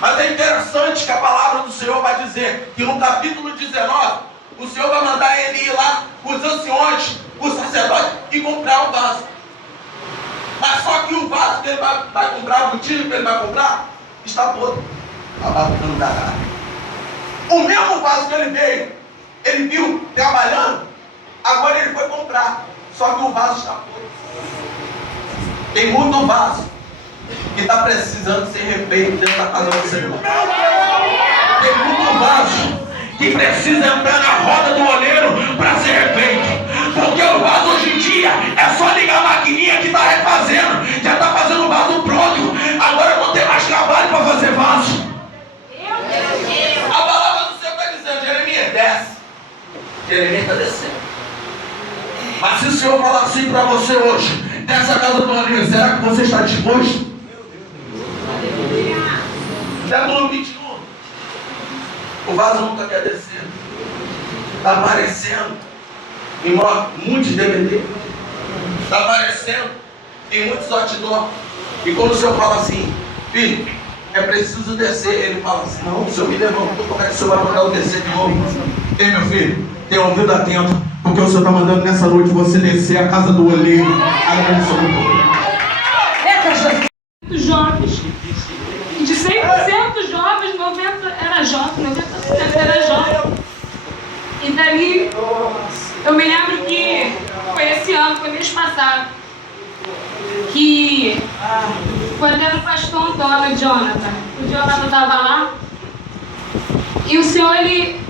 Mas é interessante que a palavra do Senhor vai dizer que no capítulo 19, o Senhor vai mandar ele ir lá, os anciões, os sacerdotes, e comprar o vaso. Mas só que o vaso que ele vai comprar, o botilho que ele vai comprar, está todo. O mesmo vaso que ele veio, ele viu trabalhando, agora ele foi comprar. Só que o vaso está todo. Tem muito vaso que está precisando ser refeito dentro da casa do Senhor. Tem muito vaso que precisa entrar na roda do oleiro para ser refeito. Porque o vaso hoje em dia é só ligar a maquininha que está refazendo, já está fazendo o vaso pronto. Agora não tem mais trabalho para fazer vaso. A palavra do Senhor está dizendo: Jeremias, desce. Jeremias está descendo. Mas se o Senhor falar assim para você hoje, dessa casa do oleiro, será que você está disposto? Século 21. O vaso nunca quer descer. Está aparecendo em muitos DVD. Está aparecendo em muitos outdoor. E quando o Senhor fala assim: filho, é preciso descer, ele fala assim: não, o Senhor me levantou, como é que o Senhor vai mandar eu descer de novo? Ei, meu filho, tenha ouvido atento, porque o Senhor está mandando nessa noite você descer a casa do oleiro. Jovens, de 100% jovens, 90% era jovem, 90% era jovem. E daí, eu me lembro que foi esse ano, foi mês passado, que quando era o pastor Antônio, o Jonathan estava lá, e o Senhor, ele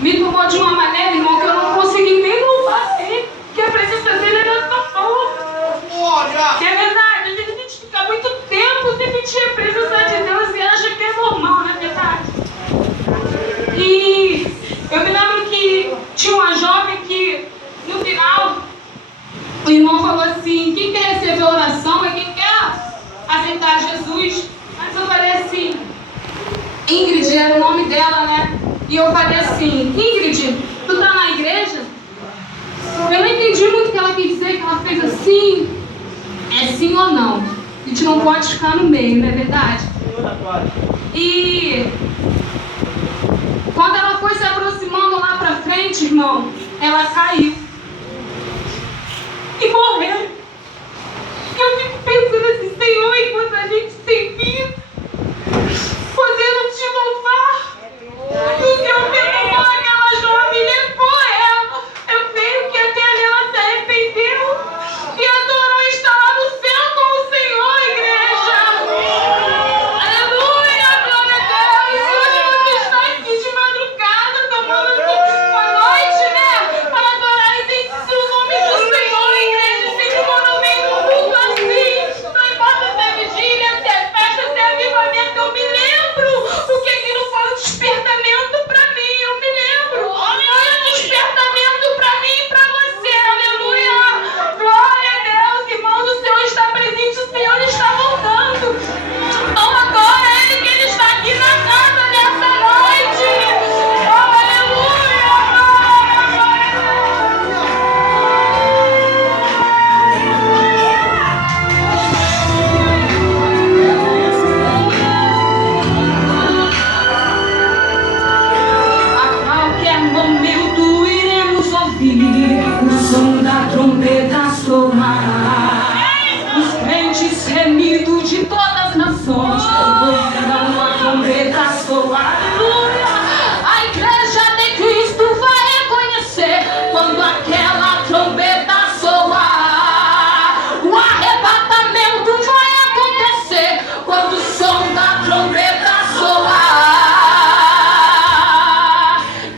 me tomou de uma maneira, irmão, que eu não consegui nem louvar ele, porque a presença dele era tão boa. Que é verdade, às vezes a gente fica muito tempo sem sentir a presença de Deus e acha que é normal, não é verdade? era o nome dela, né? E eu falei assim, Ingrid, tu tá na igreja? Eu não entendi muito o que ela quis dizer, que ela fez assim. É sim ou não? A gente não pode ficar no meio, não é verdade? E quando ela foi se aproximando lá pra frente, irmão, ela caiu e morreu. Eu fico pensando assim, Senhor, enquanto a gente tem vida, podendo te louvar, o Senhor pegou aquela jovem e levou ela. Eu creio que até ali ela se arrependeu e adorou estar lá no céu com o Senhor, igreja. Aleluia, glória a Deus. E hoje você está aqui de madrugada, tomando a noite, né? Para adorar e bendizer o nome do Senhor, igreja. Sempre quando eu venho num culto assim, não importa se é vigília, se é festa, se é avivamento, eu me lembro porque aquilo foi um despertamento para mim. Eu me lembro. Foi um despertamento para mim e para você. Aleluia. Glória a Deus, irmão. O Senhor está presente, o Senhor está voltando. Então agora é Ele que Ele está aqui na casa nessa noite. Oh, aleluia. Glória a qualquer momento iremos ouvir o som da trombeta soar. Os crentes remidos de todas as nações ouvirão a trombeta soar. Aleluia! A igreja de Cristo vai reconhecer quando aquela trombeta soar. O arrebatamento vai acontecer quando o som da trombeta soar.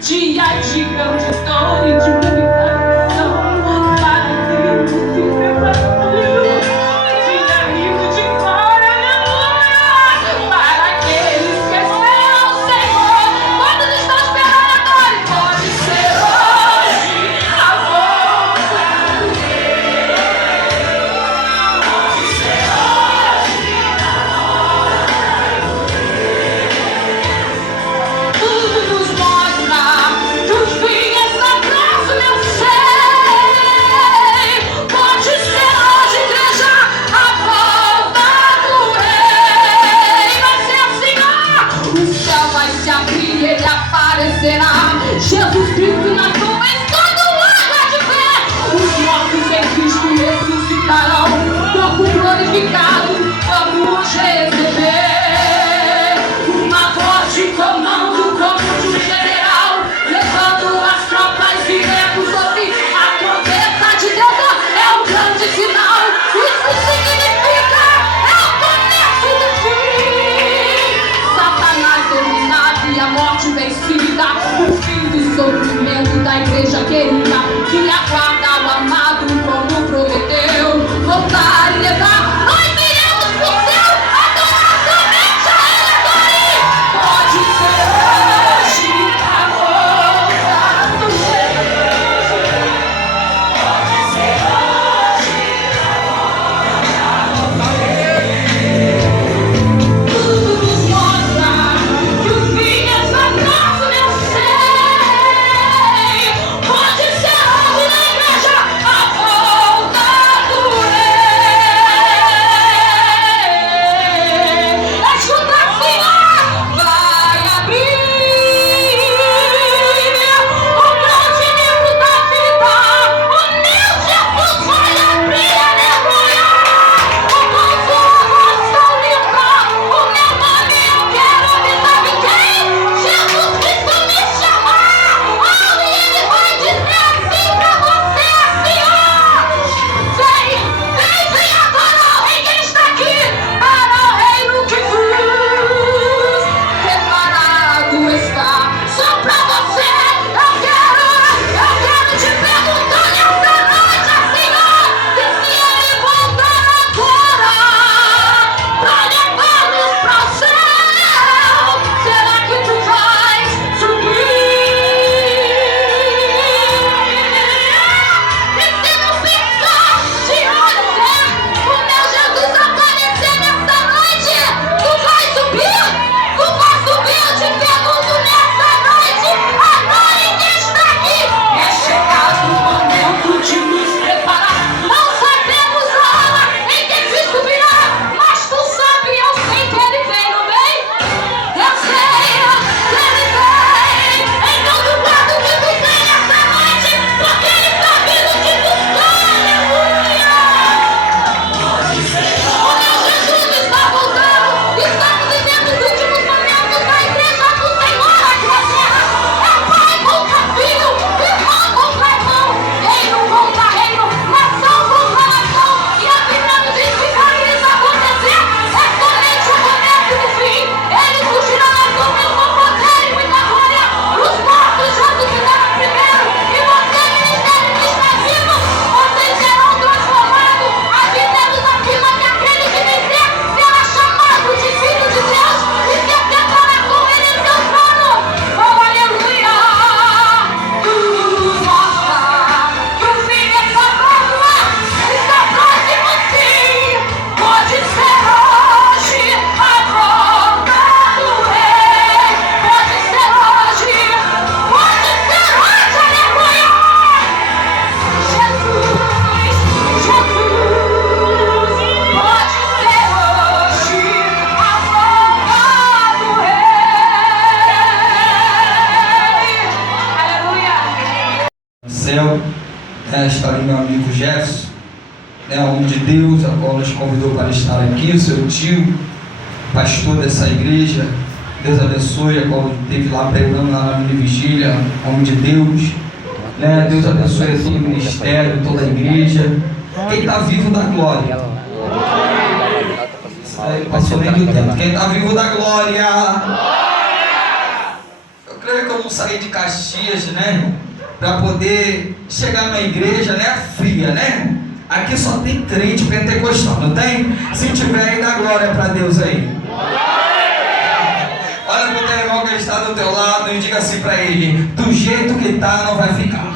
Dia de grande dor e de muita aflição, para Cristo se preparar, aleluia. Dia lindo de glória, aleluia. Para aqueles que esperam o Senhor. Quantos estão esperando agora? E pode ser hoje a volta do Rei. Pode ser hoje a volta do Rei. Tudo nos mostra que o fim está próximo, eu sei. Pode ser hoje, igreja, a volta do Rei. Vai ser assim, ó. O céu vai se abrir, Ele aparecerá. Jesus Cristo na nuvem, todo olho há de ver. Os mortos em Cristo ressuscitarão. Corpo glorificado, vamos receber. Uma voz de comando como de um general, levando as tropas, iremos ouvir a trombeta de Deus. É um grande sinal. Isso significa é o começo do fim. Satanás dominado e a morte vencida. O fim do sofrimento da igreja querida, que aguarda o amado como prometeu. Voltar e levar, nós iremos pro céu, adorar somente a Ele. Adore. Pode ser hoje a volta do Rei. Pode ser hoje a volta do Rei. Tudo nos mostra que o fim está próximo, eu sei. Pode ser hoje está ali meu amigo Jefferson, né, homem de Deus, a qual nos convidou para estar aqui, o seu tio, pastor dessa igreja. Deus abençoe, a qual esteve lá pregando lá na minha vigília, homem de Deus, né? Deus abençoe todo o ministério, toda a igreja. Quem está vivo da glória? Passou nem do tempo. Quem está vivo da glória? Eu creio que eu não saí de Caxias, né? Para poder chegar na igreja, né? Fria, né? Aqui só tem crente pentecostal, não tem? Se tiver aí, dá glória para Deus aí. Olha para o teu irmão que está do teu lado e diga assim para ele: do jeito que está, não vai ficar.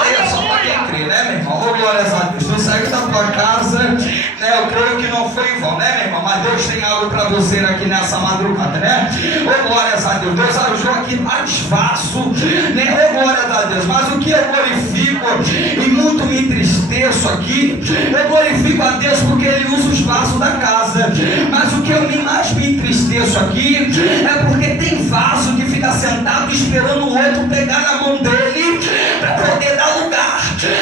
Aí é só para quem crê, né, meu irmão? Oh, glórias a Deus. Tu saiu da tua casa, né? Eu creio que não foi em vão, né, meu irmão? Mas Deus tem algo para você aqui nessa madrugada, né? Oh, glórias a Deus. Deus arranjou aqui vários vasos, né? Oh, glórias a Deus. Mas o que eu glorifico e muito me entristeço aqui, eu glorifico a Deus porque Ele usa os vasos da casa. Mas o que eu mais me entristeço aqui é porque tem vaso que fica sentado esperando o outro pegar na mão dele para poder dar lugar.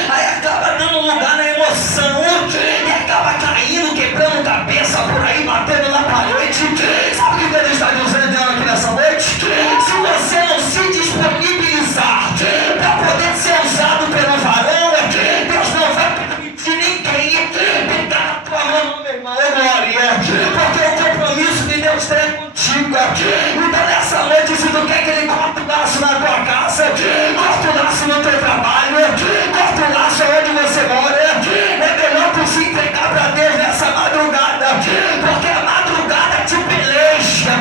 Aí acaba dando lugar na emoção e acaba caindo, quebrando cabeça por aí, batendo na parede. Sabe o que Deus está dizendo aqui nessa noite? Se você não se disponibilizar para poder ser usado pelo varão, Deus não vai permitir ninguém pegar na tua mão, meu irmão. Glória, porque o compromisso que Deus tem contigo. Então nessa noite, se tu quer que Ele corte o laço na tua casa, corta o laço no teu trabalho, corta o laço onde você mora, é melhor tu se entregar para Deus nessa madrugada, porque a madrugada te peleja.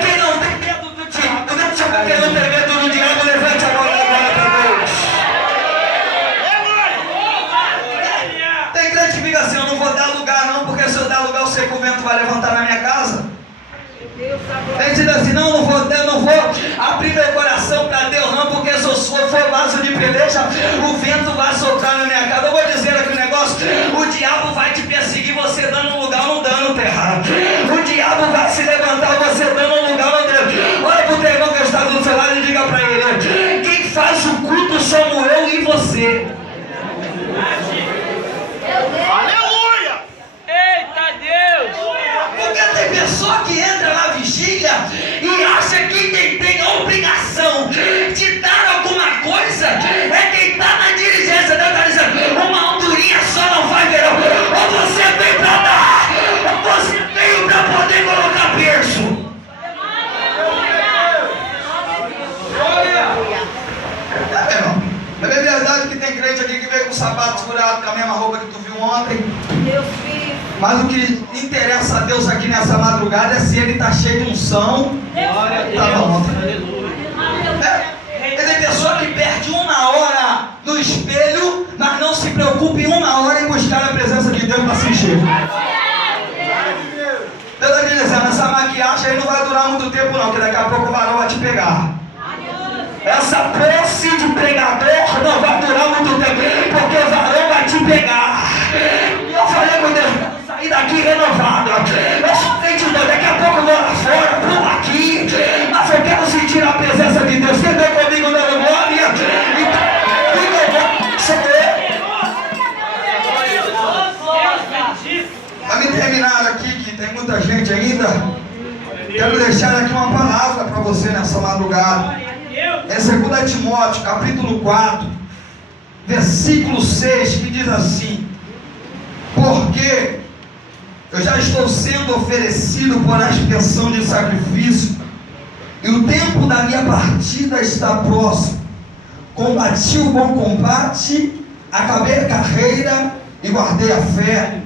Quem não tem medo do diabo, deixa eu quem não tem medo do diabo, levante a mão e glória para Deus. Tem crente que fica assim: eu não vou dar lugar não, porque se eu dar lugar eu sei que o vento vai levantar na minha casa. Tem que dizer assim: não vou abrir meu coração para Deus não, porque se eu for vaso de peleja, o vento vai soprar na minha casa. Eu vou dizer aqui um negócio: o diabo vai te perseguir você dando lugar ou não dando terra. O diabo vai se levantar você dando lugar ou não dando. Olha para o teu irmão que está do seu lado e diga para ele: quem faz o culto somos eu e você. Aleluia! Eita Deus! Porque tem pessoa que entra na vigília e acha que quem tem a obrigação de dar alguma coisa é quem está na dirigência. Deus está dizendo: uma andorinha só não vai ver. Ou você veio para dar, ou você veio para poder colocar berço. É, meu irmão. É bem verdade que tem crente aqui que veio com o sapato furado, com a mesma roupa que tu viu ontem. Mas o que interessa a Deus aqui nessa madrugada é se ele está cheio de unção. Estava ontem. Tem pessoa que perde uma hora no espelho, mas não se preocupe uma hora em buscar a presença de Deus para se encher. Deus está dizendo: essa maquiagem aí não vai durar muito tempo não, que daqui a pouco o varão vai te pegar. Essa posse de pregador não vai durar muito tempo, porque o varão vai te pegar. E eu falei com Deus: sair daqui renovado. Eu sou crente de Deus, daqui a pouco eu vou lá fora, pulo aqui, mas eu quero sentir a presença de Deus. Quem vem comigo dando glória? Para me terminar aqui, que tem muita gente ainda, quero deixar aqui uma palavra para você nessa madrugada. Em 2 Timóteo, capítulo 4, versículo 6, que diz assim: porque eu já estou sendo oferecido por expiação de sacrifício, e o tempo da minha partida está próximo. Combati o bom combate, acabei a carreira e guardei a fé.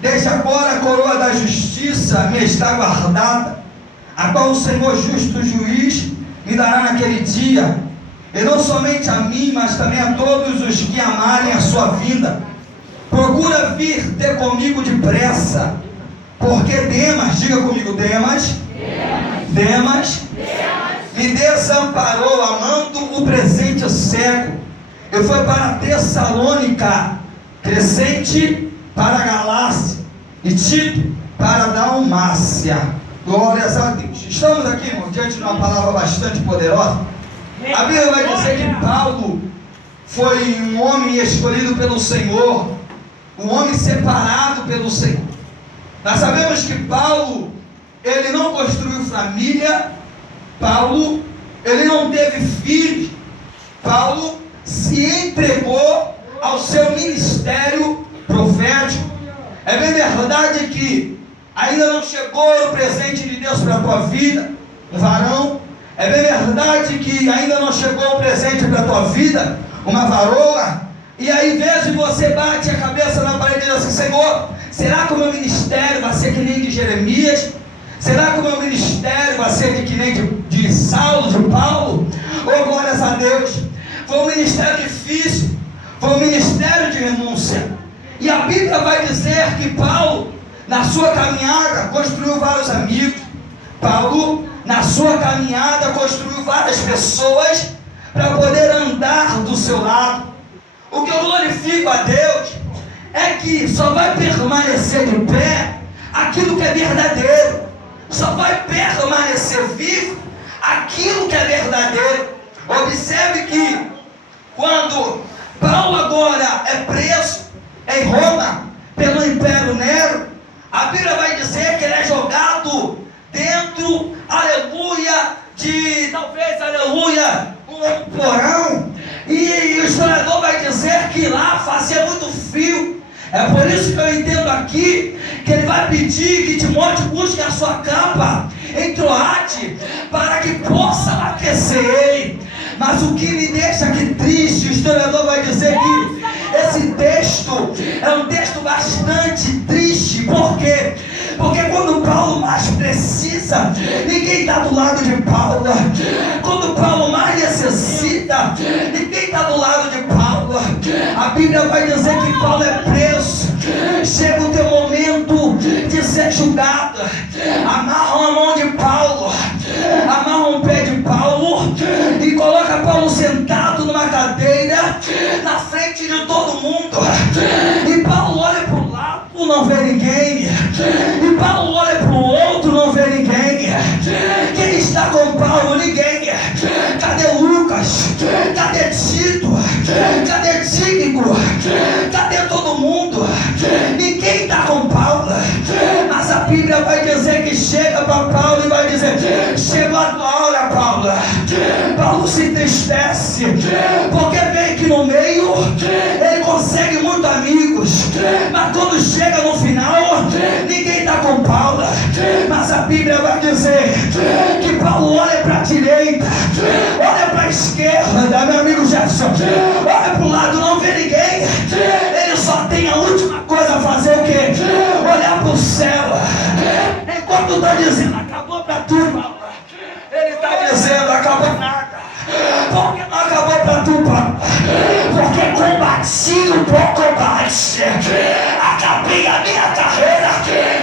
Desde agora a coroa da justiça me está guardada, a qual o Senhor justo juiz me dará naquele dia, e não somente a mim, mas também a todos os que amarem a sua vinda. Procura vir ter comigo depressa, porque Demas, diga comigo, Demas me desamparou, amando o presente cego, e foi para Tessalônica, Crescente para Galácia, e Tito para Dalmácia. Glórias a Deus. Estamos aqui, irmão, diante de uma palavra bastante poderosa. A Bíblia vai dizer que Paulo foi um homem escolhido pelo Senhor, um homem separado pelo Senhor. Nós sabemos que Paulo, ele não construiu família, Paulo, ele não teve filho, Paulo se entregou ao seu ministério profético. É bem verdade que ainda não chegou o presente de Deus para a tua vida, um varão. É bem verdade que ainda não chegou o presente para a tua vida, uma varoa. E aí, vezes você bate a cabeça na parede e diz assim: Senhor, será que o meu ministério vai ser que nem de Jeremias? Será que o meu ministério vai ser que nem de Saulo, de Paulo? Oh, glórias a Deus! Foi um ministério difícil, foi um ministério de renúncia. E a Bíblia vai dizer que Paulo, na sua caminhada, construiu vários amigos. Paulo, na sua caminhada, construiu várias pessoas para poder andar do seu lado. O que eu glorifico a Deus é que só vai permanecer de pé aquilo que é verdadeiro. Só vai permanecer vivo aquilo que é verdadeiro. Observe que quando Paulo agora é preso em Roma pelo Império Nero, a Bíblia vai dizer que ele é jogado dentro, aleluia, um porão. E o historiador vai dizer que lá fazia muito frio. É por isso que eu entendo aqui que ele vai pedir que Timóteo busque a sua capa em Troade para que possa aquecer ele. Mas o que me deixa aqui triste, o historiador vai dizer que esse texto é um texto bastante triste. Por quê? Porque quando Paulo mais precisa, ninguém está do lado de Paulo. Quando Paulo mais necessita, ninguém está do lado de Paulo. A Bíblia vai dizer que Paulo é preso. Chega o teu momento de ser julgado. Amarram a mão de Paulo, amarram o pé de Paulo e coloca Paulo sentado numa cadeira na frente de todo mundo. E Paulo olha para o lado, não vê ninguém. E Paulo olha para o outro, não vê ninguém. Quem está com Paulo? Ninguém. Cadê Lucas? Cadê Tito? Cadê Tíquico? Cadê todo mundo? Ninguém está com Paulo. Mas a Bíblia vai dizer que chega para Paulo e vai dizer: chegou a tua hora, Paulo. Paulo se entristece, porque vê que no meio ele consegue muitos amigos, mas quando chega no final, ninguém está com Paulo. Mas a Bíblia vai dizer que Paulo olha para a direita, olha para a esquerda, meu amigo Jefferson, olha para o lado, não vê ninguém. Ele só tem a última coisa a fazer: o quê? Olhar para o céu. Enquanto está dizendo acabou para tu, Paulo, ele está dizendo acabou nada. Por que não acabou para tu, Paulo? Porque combati o bom combate, acabei a minha carreira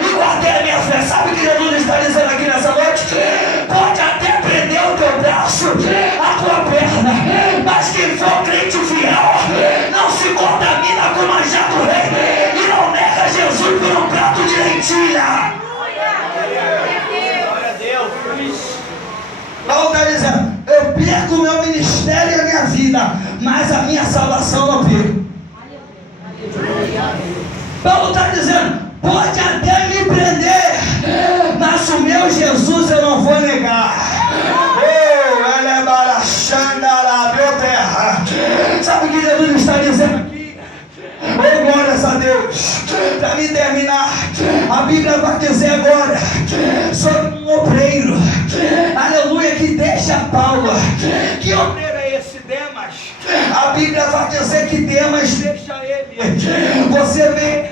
e guardei a minha fé. Sabe o que Jesus está dizendo aqui nessa noite? Pode até prender o teu braço, a tua perna, mas quem for crente fiel não se contamina com o manjar do rei e não nega Jesus por um prato de lentilha. Paulo está dizendo: eu perco o meu ministério e a minha vida, mas a minha salvação não perco. Paulo está dizendo: pode até me prender, mas o meu Jesus eu não vou negar. Oh, ele é baraxanda lá, meu terra. Sabe o que Jesus está dizendo aqui? Oh, glórias a Deus. Para me terminar, a Bíblia vai dizer agora sobre um obreiro, aleluia, que deixa Paulo. Que obreiro é esse? Demas. A Bíblia vai dizer que Demas deixa ele. Você vê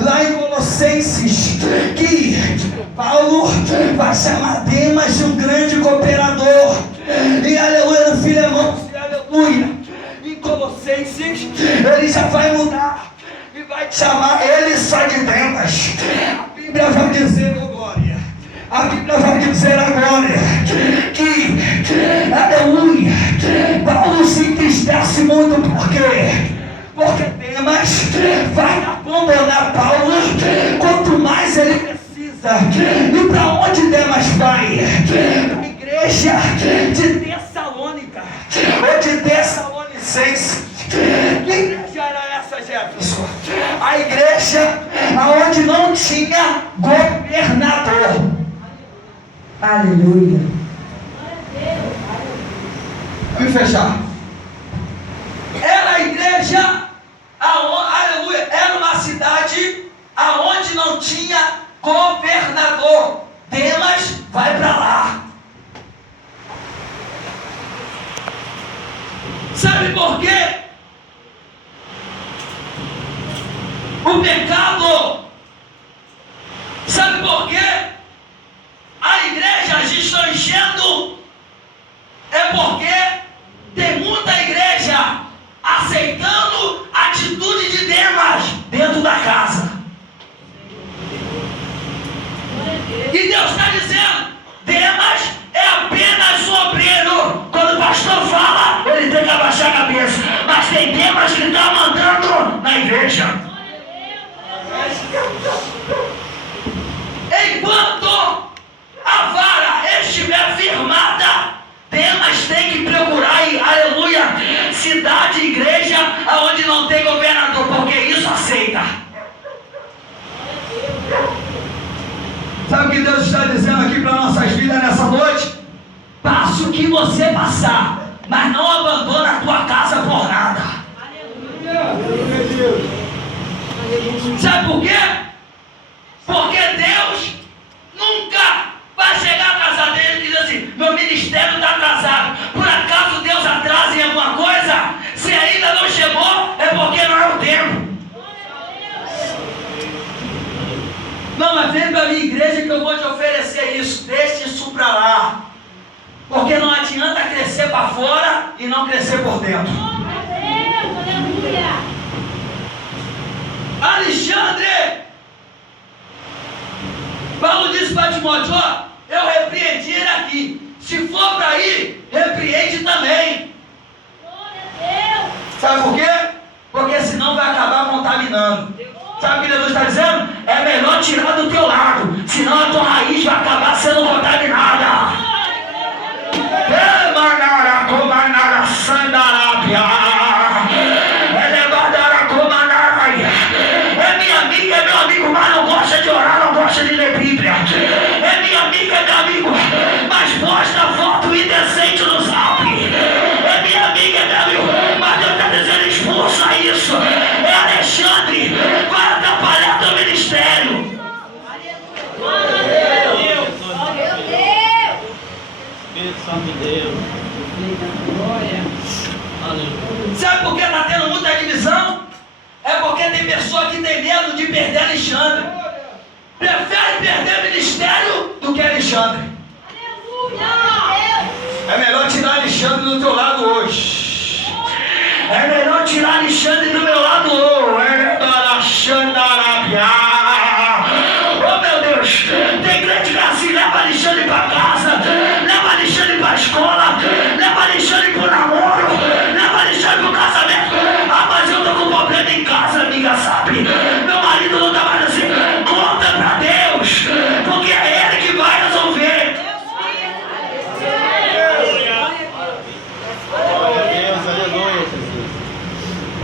lá em Colossenses que Paulo vai chamar Demas de um grande cooperador. E aleluia, no Filemão, aleluia, em Colossenses ele já vai mudar e vai chamar ele só de Demas. A Bíblia vai dizer, oh glória, a Bíblia vai dizer agora que, aleluia, Paulo se entristece muito. Por quê? Porque Demas vai abandonar Paulo quanto mais ele precisa. E para onde Demas vai? Para a igreja de Tessalônica. ou de Tessalonicenses. Que igreja era essa, Jefferson? A igreja onde não tinha governador. Aleluia. E fechar. Era a igreja, aleluia, era uma cidade aonde não tinha governador. Demas vai para lá. Sabe por quê? O pecado. Sabe por quê? A igreja está enchendo. É porque tem muita igreja aceitando a atitude de Demas dentro da casa. E Deus está dizendo: Demas é apenas obreiro. Quando o pastor fala, ele tem que abaixar a cabeça. Mas tem Demas que está mandando na igreja. Enquanto a vara estiver firmada, Demas tem que procurar, aleluia, cidade, igreja, aonde não tem governador, porque isso aceita. Sabe o que Deus está dizendo aqui para nossas vidas nessa noite? Passa o que você passar, mas não abandona a tua casa por nada. Sabe por quê? Porque Deus nunca vai chegar atrasado dele e dizer assim: meu ministério está atrasado. Por acaso Deus atrasa em alguma coisa? Se ainda não chegou, é porque não é o tempo. Não, mas vem para a minha igreja que eu vou te oferecer isso. Deixe isso para lá. Porque não adianta crescer para fora e não crescer por dentro. Alexandre, Paulo disse para Timóteo: ó, eu repreendi ele aqui. Se for para ir, repreende também. Sabe por quê? Porque senão vai acabar contaminando. Sabe o que Jesus está dizendo? É melhor tirar do teu lado, senão a tua raiz vai acabar sendo contaminada. É minha amiga, é meu amigo, mas não gosta de orar, não gosta de ler Bíblia. É minha amiga, é meu amigo, mas posta foto indecente no Zap. É minha amiga, é meu amigo, mas Deus está dizendo: expulsa isso. É Alexandre, vai atrapalhar teu ministério. Espírito Santo de Deus. Sabe por que está tendo muita divisão? É porque tem pessoa que tem medo de perder Alexandre. Prefere perder o ministério do que Alexandre. É melhor tirar Alexandre do teu lado hoje. É melhor tirar Alexandre do meu lado hoje. Oh meu Deus, tem crente que assim: leva Alexandre para casa, leva Alexandre para a escola, leva Alexandre para o namoro, leva Alexandre para o casamento. Ah, mas eu estou com problema em casa, amiga, sabe? Meu marido não está mais assim. Conta para Deus, porque é Ele que vai resolver.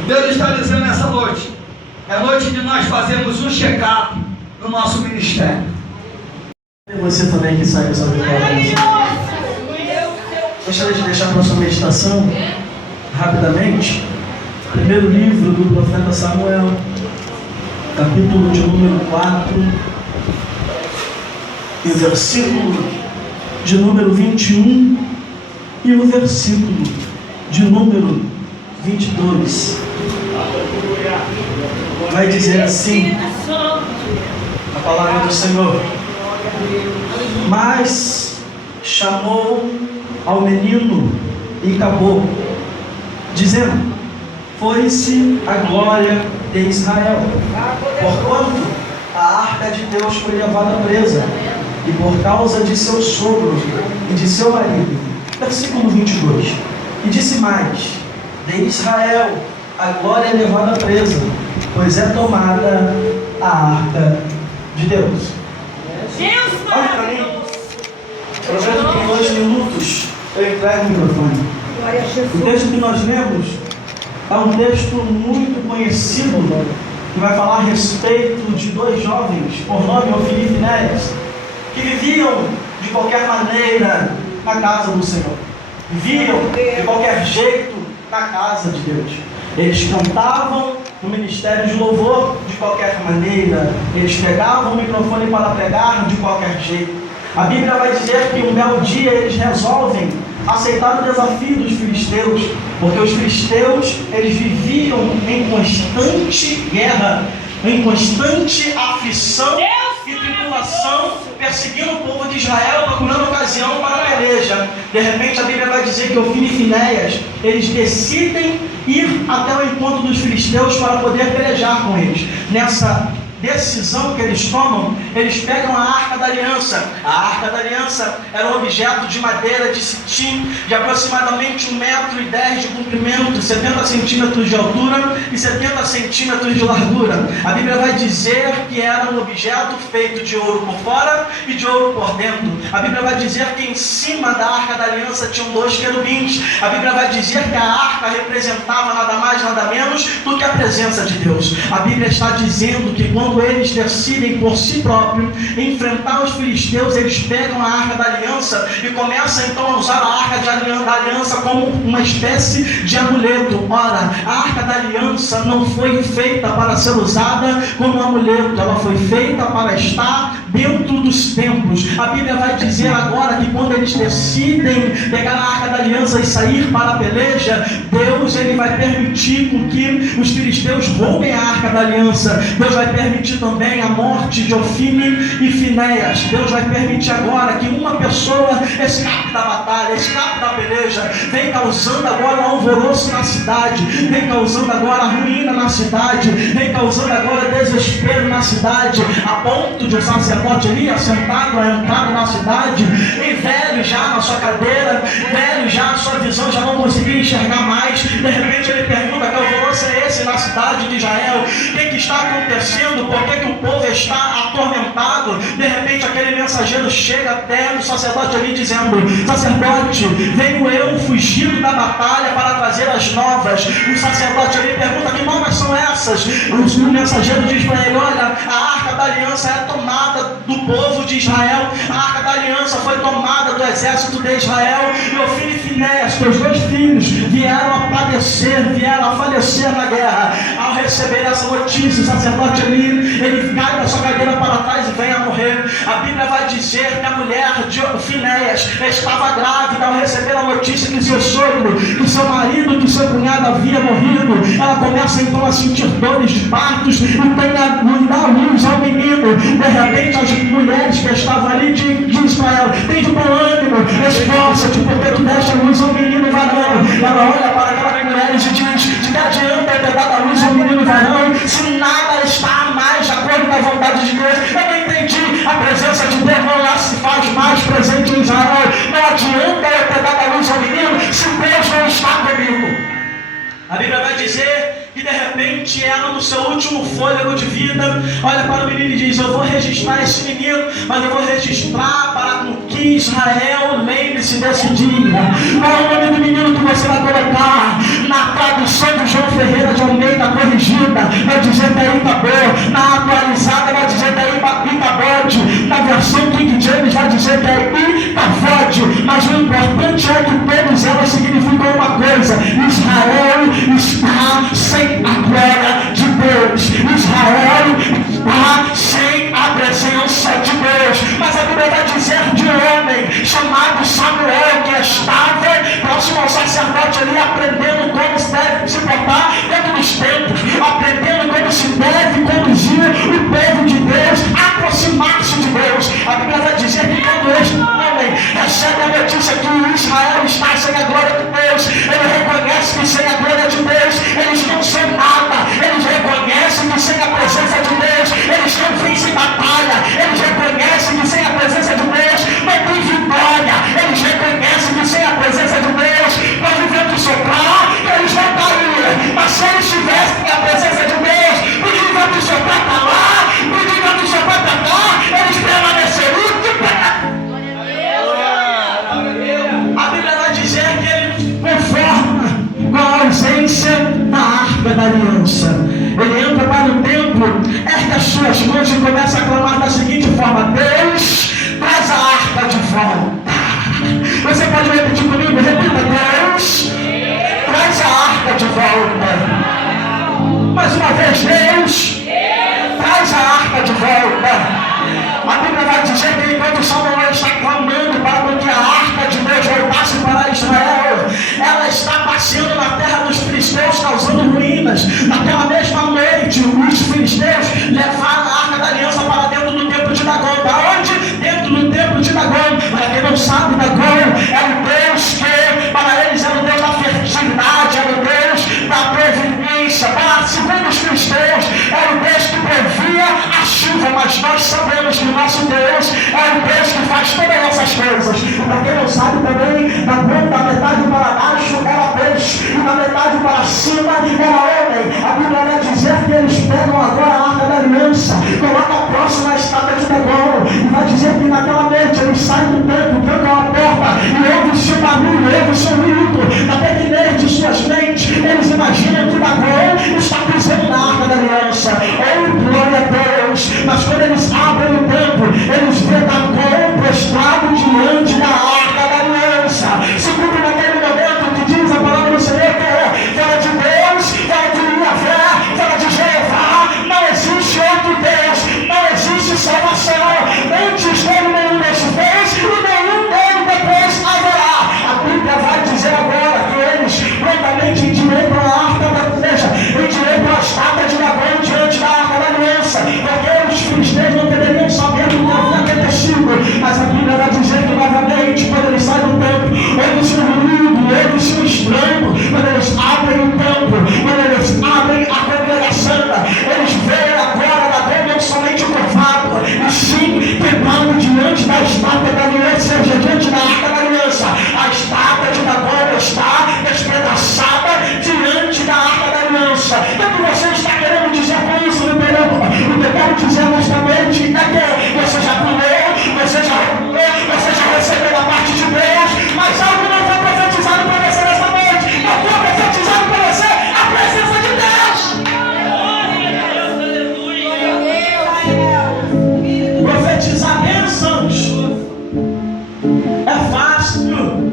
Deus está dizendo nessa noite: é noite de nós fazermos um check-up no nosso ministério. Você também que saiu essa vitória. Gostaria de deixar para sua meditação, rapidamente, o primeiro livro do profeta Samuel, capítulo de número 4, e o versículo de número 21 e o versículo de número 22. Vai dizer assim a palavra do Senhor: mas chamou ao menino e acabou, dizendo: foi-se a glória de Israel, porquanto a arca de Deus foi levada presa, e por causa de seu sogro e de seu marido. Versículo 22. E disse mais: de Israel a glória é levada presa, pois é tomada a arca de Deus. Olha para mim. Projeto que em 2 minutos eu entrego o microfone. O texto que nós lemos é um texto muito conhecido, que vai falar a respeito de dois jovens, por nome Ofni e Finéias, que viviam de qualquer maneira na casa do Senhor. Viviam de qualquer jeito na casa de Deus. Eles cantavam no ministério de louvor de qualquer maneira. Eles pegavam o microfone para pregar de qualquer jeito. A Bíblia vai dizer que um belo dia eles resolvem aceitar o desafio dos filisteus, porque os filisteus eles viviam em constante guerra, em constante aflição e tribulação, perseguindo o povo de Israel, procurando ocasião para a peleja. De repente a Bíblia vai dizer que Ofni e Finéias, eles decidem ir até o encontro dos filisteus para poder pelejar com eles. Nessa decisão que eles tomam, eles pegam a Arca da Aliança. A Arca da Aliança era um objeto de madeira de citim, de aproximadamente 1,10 metros de comprimento, 70 centímetros de altura e 70 centímetros de largura. A Bíblia vai dizer que era um objeto feito de ouro por fora e de ouro por dentro. A Bíblia vai dizer que em cima da Arca da Aliança tinham 2 querubins. A Bíblia vai dizer que a arca representava nada mais, nada menos do que a presença de Deus. A Bíblia está dizendo que quando eles decidem por si próprios enfrentar os filisteus, eles pegam a Arca da Aliança e começam então a usar a Arca da Aliança como uma espécie de amuleto. Ora, a Arca da Aliança não foi feita para ser usada como um amuleto, ela foi feita para estar dentro dos templos. A Bíblia vai dizer agora que quando eles decidem pegar a Arca da Aliança e sair para a peleja, Deus ele vai permitir com que os filisteus roubem a Arca da Aliança. Deus vai permitir também a morte de Ofni e Finéias. Deus vai permitir agora que uma pessoa escape da batalha, escape da peleja, vem causando agora um alvoroço na cidade, vem causando agora ruína na cidade, vem causando agora desespero na cidade, a ponto de o sacerdote ali assentado à entrada na cidade, e velho já na sua cadeira, velho já a sua visão já não conseguia enxergar mais. De repente ele pergunta: que alvoroço é esse na cidade de Israel? O que está acontecendo? Por que o povo está atormentado? De repente aquele mensageiro chega até o sacerdote ali dizendo: sacerdote, venho eu fugido da batalha para trazer as novas. O sacerdote ali pergunta: que novas são essas? O mensageiro diz para ele: olha, a Arca da Aliança é tomada do povo de Israel, a Arca da Aliança foi tomada do exército de Israel, e Ofni e Finéias, teus 2 filhos, vieram a padecer, vieram a falecer na guerra. Ao receber essa notícia, o sacerdote ali, ele cai da sua cadeira para trás e vem a morrer. A Bíblia vai dizer que a mulher de Finéias estava grávida. Ao receber a notícia que seu sogro, que seu marido, que seu cunhado havia morrido, ela começa então a sentir dores de partos e tem a dar luz ao menino. De repente as mulheres que estavam ali diz para ela: tem de bom ânimo, esforça-te, porque tu deste a luz ao menino varão. Ela olha para aquelas mulheres e diz: de que adianta ter dado a luz ao menino varão se nada está mais de acordo com a vontade de Deus? Eu não entendi. A presença de Deus não se faz mais presente em Israel. Não adianta eu ter dado a luz ao menino se Deus não está comigo. A Bíblia vai dizer que de repente ela, no seu último fôlego de vida, olha para o menino e diz: eu vou registrar esse menino, mas eu vou registrar para que Israel lembre-se desse dia. Qual é o nome do menino que você vai colocar? Na tradução de João Ferreira de Almeida corrigida, vai dizer Daí Tabor. Na atualizada vai dizer Daí Icabode. Na versão King James vai dizer Daí Icavode. Mas o importante é que todos elas significam uma coisa: Israel está sem a glória de Deus. Israel está sem a presença de Deus. Mas a Bíblia vai dizer de um homem chamado Samuel, que estava próximo ao sacerdote ali, aprendendo como se deve se portar dentro dos templos, aprendendo como se deve conduzir o povo de Deus, aproximar-se de Deus. A Bíblia vai dizer que quando este homem recebe a notícia que Israel está sem a glória de Deus, ele reconhece que sem a glória de Deus eles não são nada. Eles reconhecem que sem a presença de Deus eles não vencem batalha. Eles reconhecem que sem a presença de Deus não tem vitória. presença da Arca da Aliança. Ele entra para o templo, ergue as suas mãos e começa a clamar da seguinte forma: Deus, traz a arca de volta. Você pode repetir comigo? Repita: Deus, traz a arca de volta. Mais uma vez: Deus, traz a arca de volta. A Bíblia vai dizer que enquanto Samuel está clamando para que a arca de Deus voltasse para Israel, ela está passeando na terra dos filisteus, causando ruínas. Naquela mesma noite, os filisteus levaram a arca da aliança para dentro do templo de Dagom. Para onde? Dentro do templo de Dagom. Para quem não sabe, Dagom é o Deus que, para eles, era o Deus da fertilidade, era o Deus da previdência. Para, segundo os filisteus, era o Deus que previa a chuva, mas nós sabemos que o nosso Deus é o Deus que faz todas essas coisas. E para quem não sabe também, da metade para baixo era Deus, e da metade para cima era homem. A Bíblia vai dizer que eles pegam agora a arca da aliança, colocam próximo à estátua de Dagom, e vai dizer que naquela noite eles saem do templo, trancam a porta, e ouve-se o barulho, ouve-se o ruído, até que dentro de suas mentes eles imaginam que Dagom está pisando na arca da aliança. Oh, glória a Deus! Mas quando eles abrem o templo, eles veem Dagom prostrado diante da arca da aliança. Segundo naquele momento que diz a palavra do Senhor, que é fala de Deus, fala de Yahvé, fala de Jeová. Não existe outro Deus, não existe salvação. Antes dele nenhum Deus fez e nenhum dele depois haverá. A Bíblia vai dizer agora que eles prontamente endireitam a arca da igreja, endireitam a estátua de Dagom diante da arca da aliança, porque os filisteus não poderiam saber do que havia acontecido. Mas a Bíblia vai dizer que novamente, quando eles saem do templo, ouve-se um ruído, ouve-se um estranho. Quando eles abrem o templo, quando eles abrem a congregação, eles veem agora Dagom não somente curvado, e sim quebrando diante da estátua da aliança, ou seja, diante da arca da aliança. A estátua de Dagom está despedaçada diante da arca da aliança. O que você está querendo dizer com isso, meu período? O que eu quero dizer nesta noite é que você já comeu, você já recebeu da parte de Deus, mas algo não foi profetizado para você nesta noite. Não foi profetizado para você a presença de Deus. Profetizar bênçãos é fácil.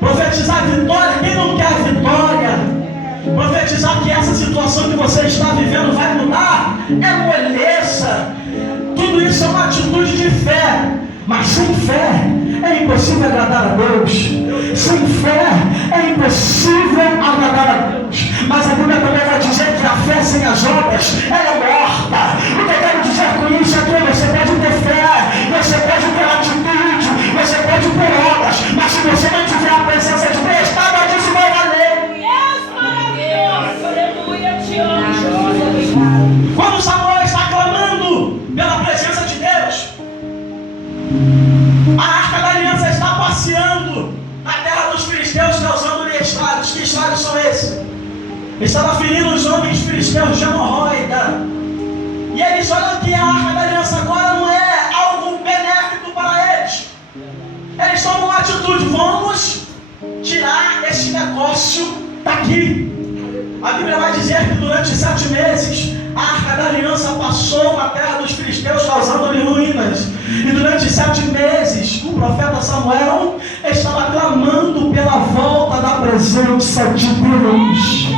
Profetizar vitória, quem não quer vitória? Profetizar que essa situação que você está vivendo vai mudar é moleza. Tudo isso é uma atitude de fé. Mas sem fé é impossível agradar a Deus. Sem fé é impossível agradar a Deus. Mas a Bíblia também vai dizer que a fé sem as obras ela é morta. O que eu quero dizer com isso é que você pode ter fé, você pode ter atitude, você pode ter obras, mas se você não tiver a presença de Deus, nada disso vai valer. Aleluia, te amo. Quando Samuel está clamando pela presença de Deus, a arca da aliança está passeando na terra dos filisteus, causando-lhe estragos. Que estragos são esses? Estava ferindo os homens filisteus de hemorroida. E eles olham que a arca da aliança agora não é algo benéfico para eles. Eles tomam uma atitude: vamos tirar esse negócio daqui. A Bíblia vai dizer que durante 7 meses a arca da aliança passou na terra dos filisteus, causando-lhe ruínas. E durante 7 meses o profeta Samuel estava clamando pela volta da presença de Deus.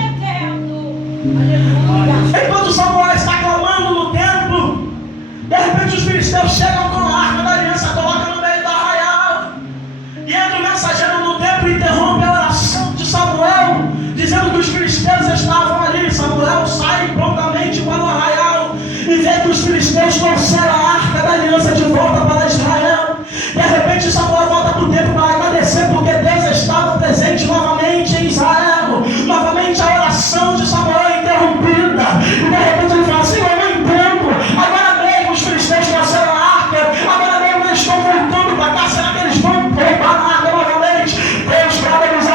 Enquanto Samuel está clamando no templo, de repente os filisteus chegam com a arca da aliança, colocam no meio do arraial, e entra o mensageiro no templo e interrompe a oração de Samuel, dizendo que os filisteus estavam ali. Samuel sai prontamente para o arraial e vê que os filisteus trouxeram a arca da aliança de volta para Israel. De repente Samuel volta para o templo para agradecer, porque Deus estava presente novamente em Israel. Novamente a oração de Samuel é interrompida, e de repente ele fala: Senhor, eu não entendo, agora mesmo os filisteus trouxeram a arca, agora mesmo eles estão voltando para cá, será que eles vão roubar a arca novamente? Deus, para eles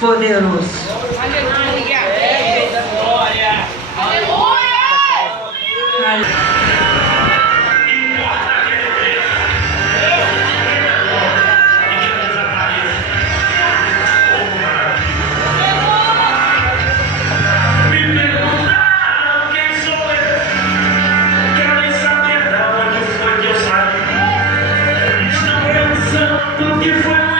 poderoso. Que foi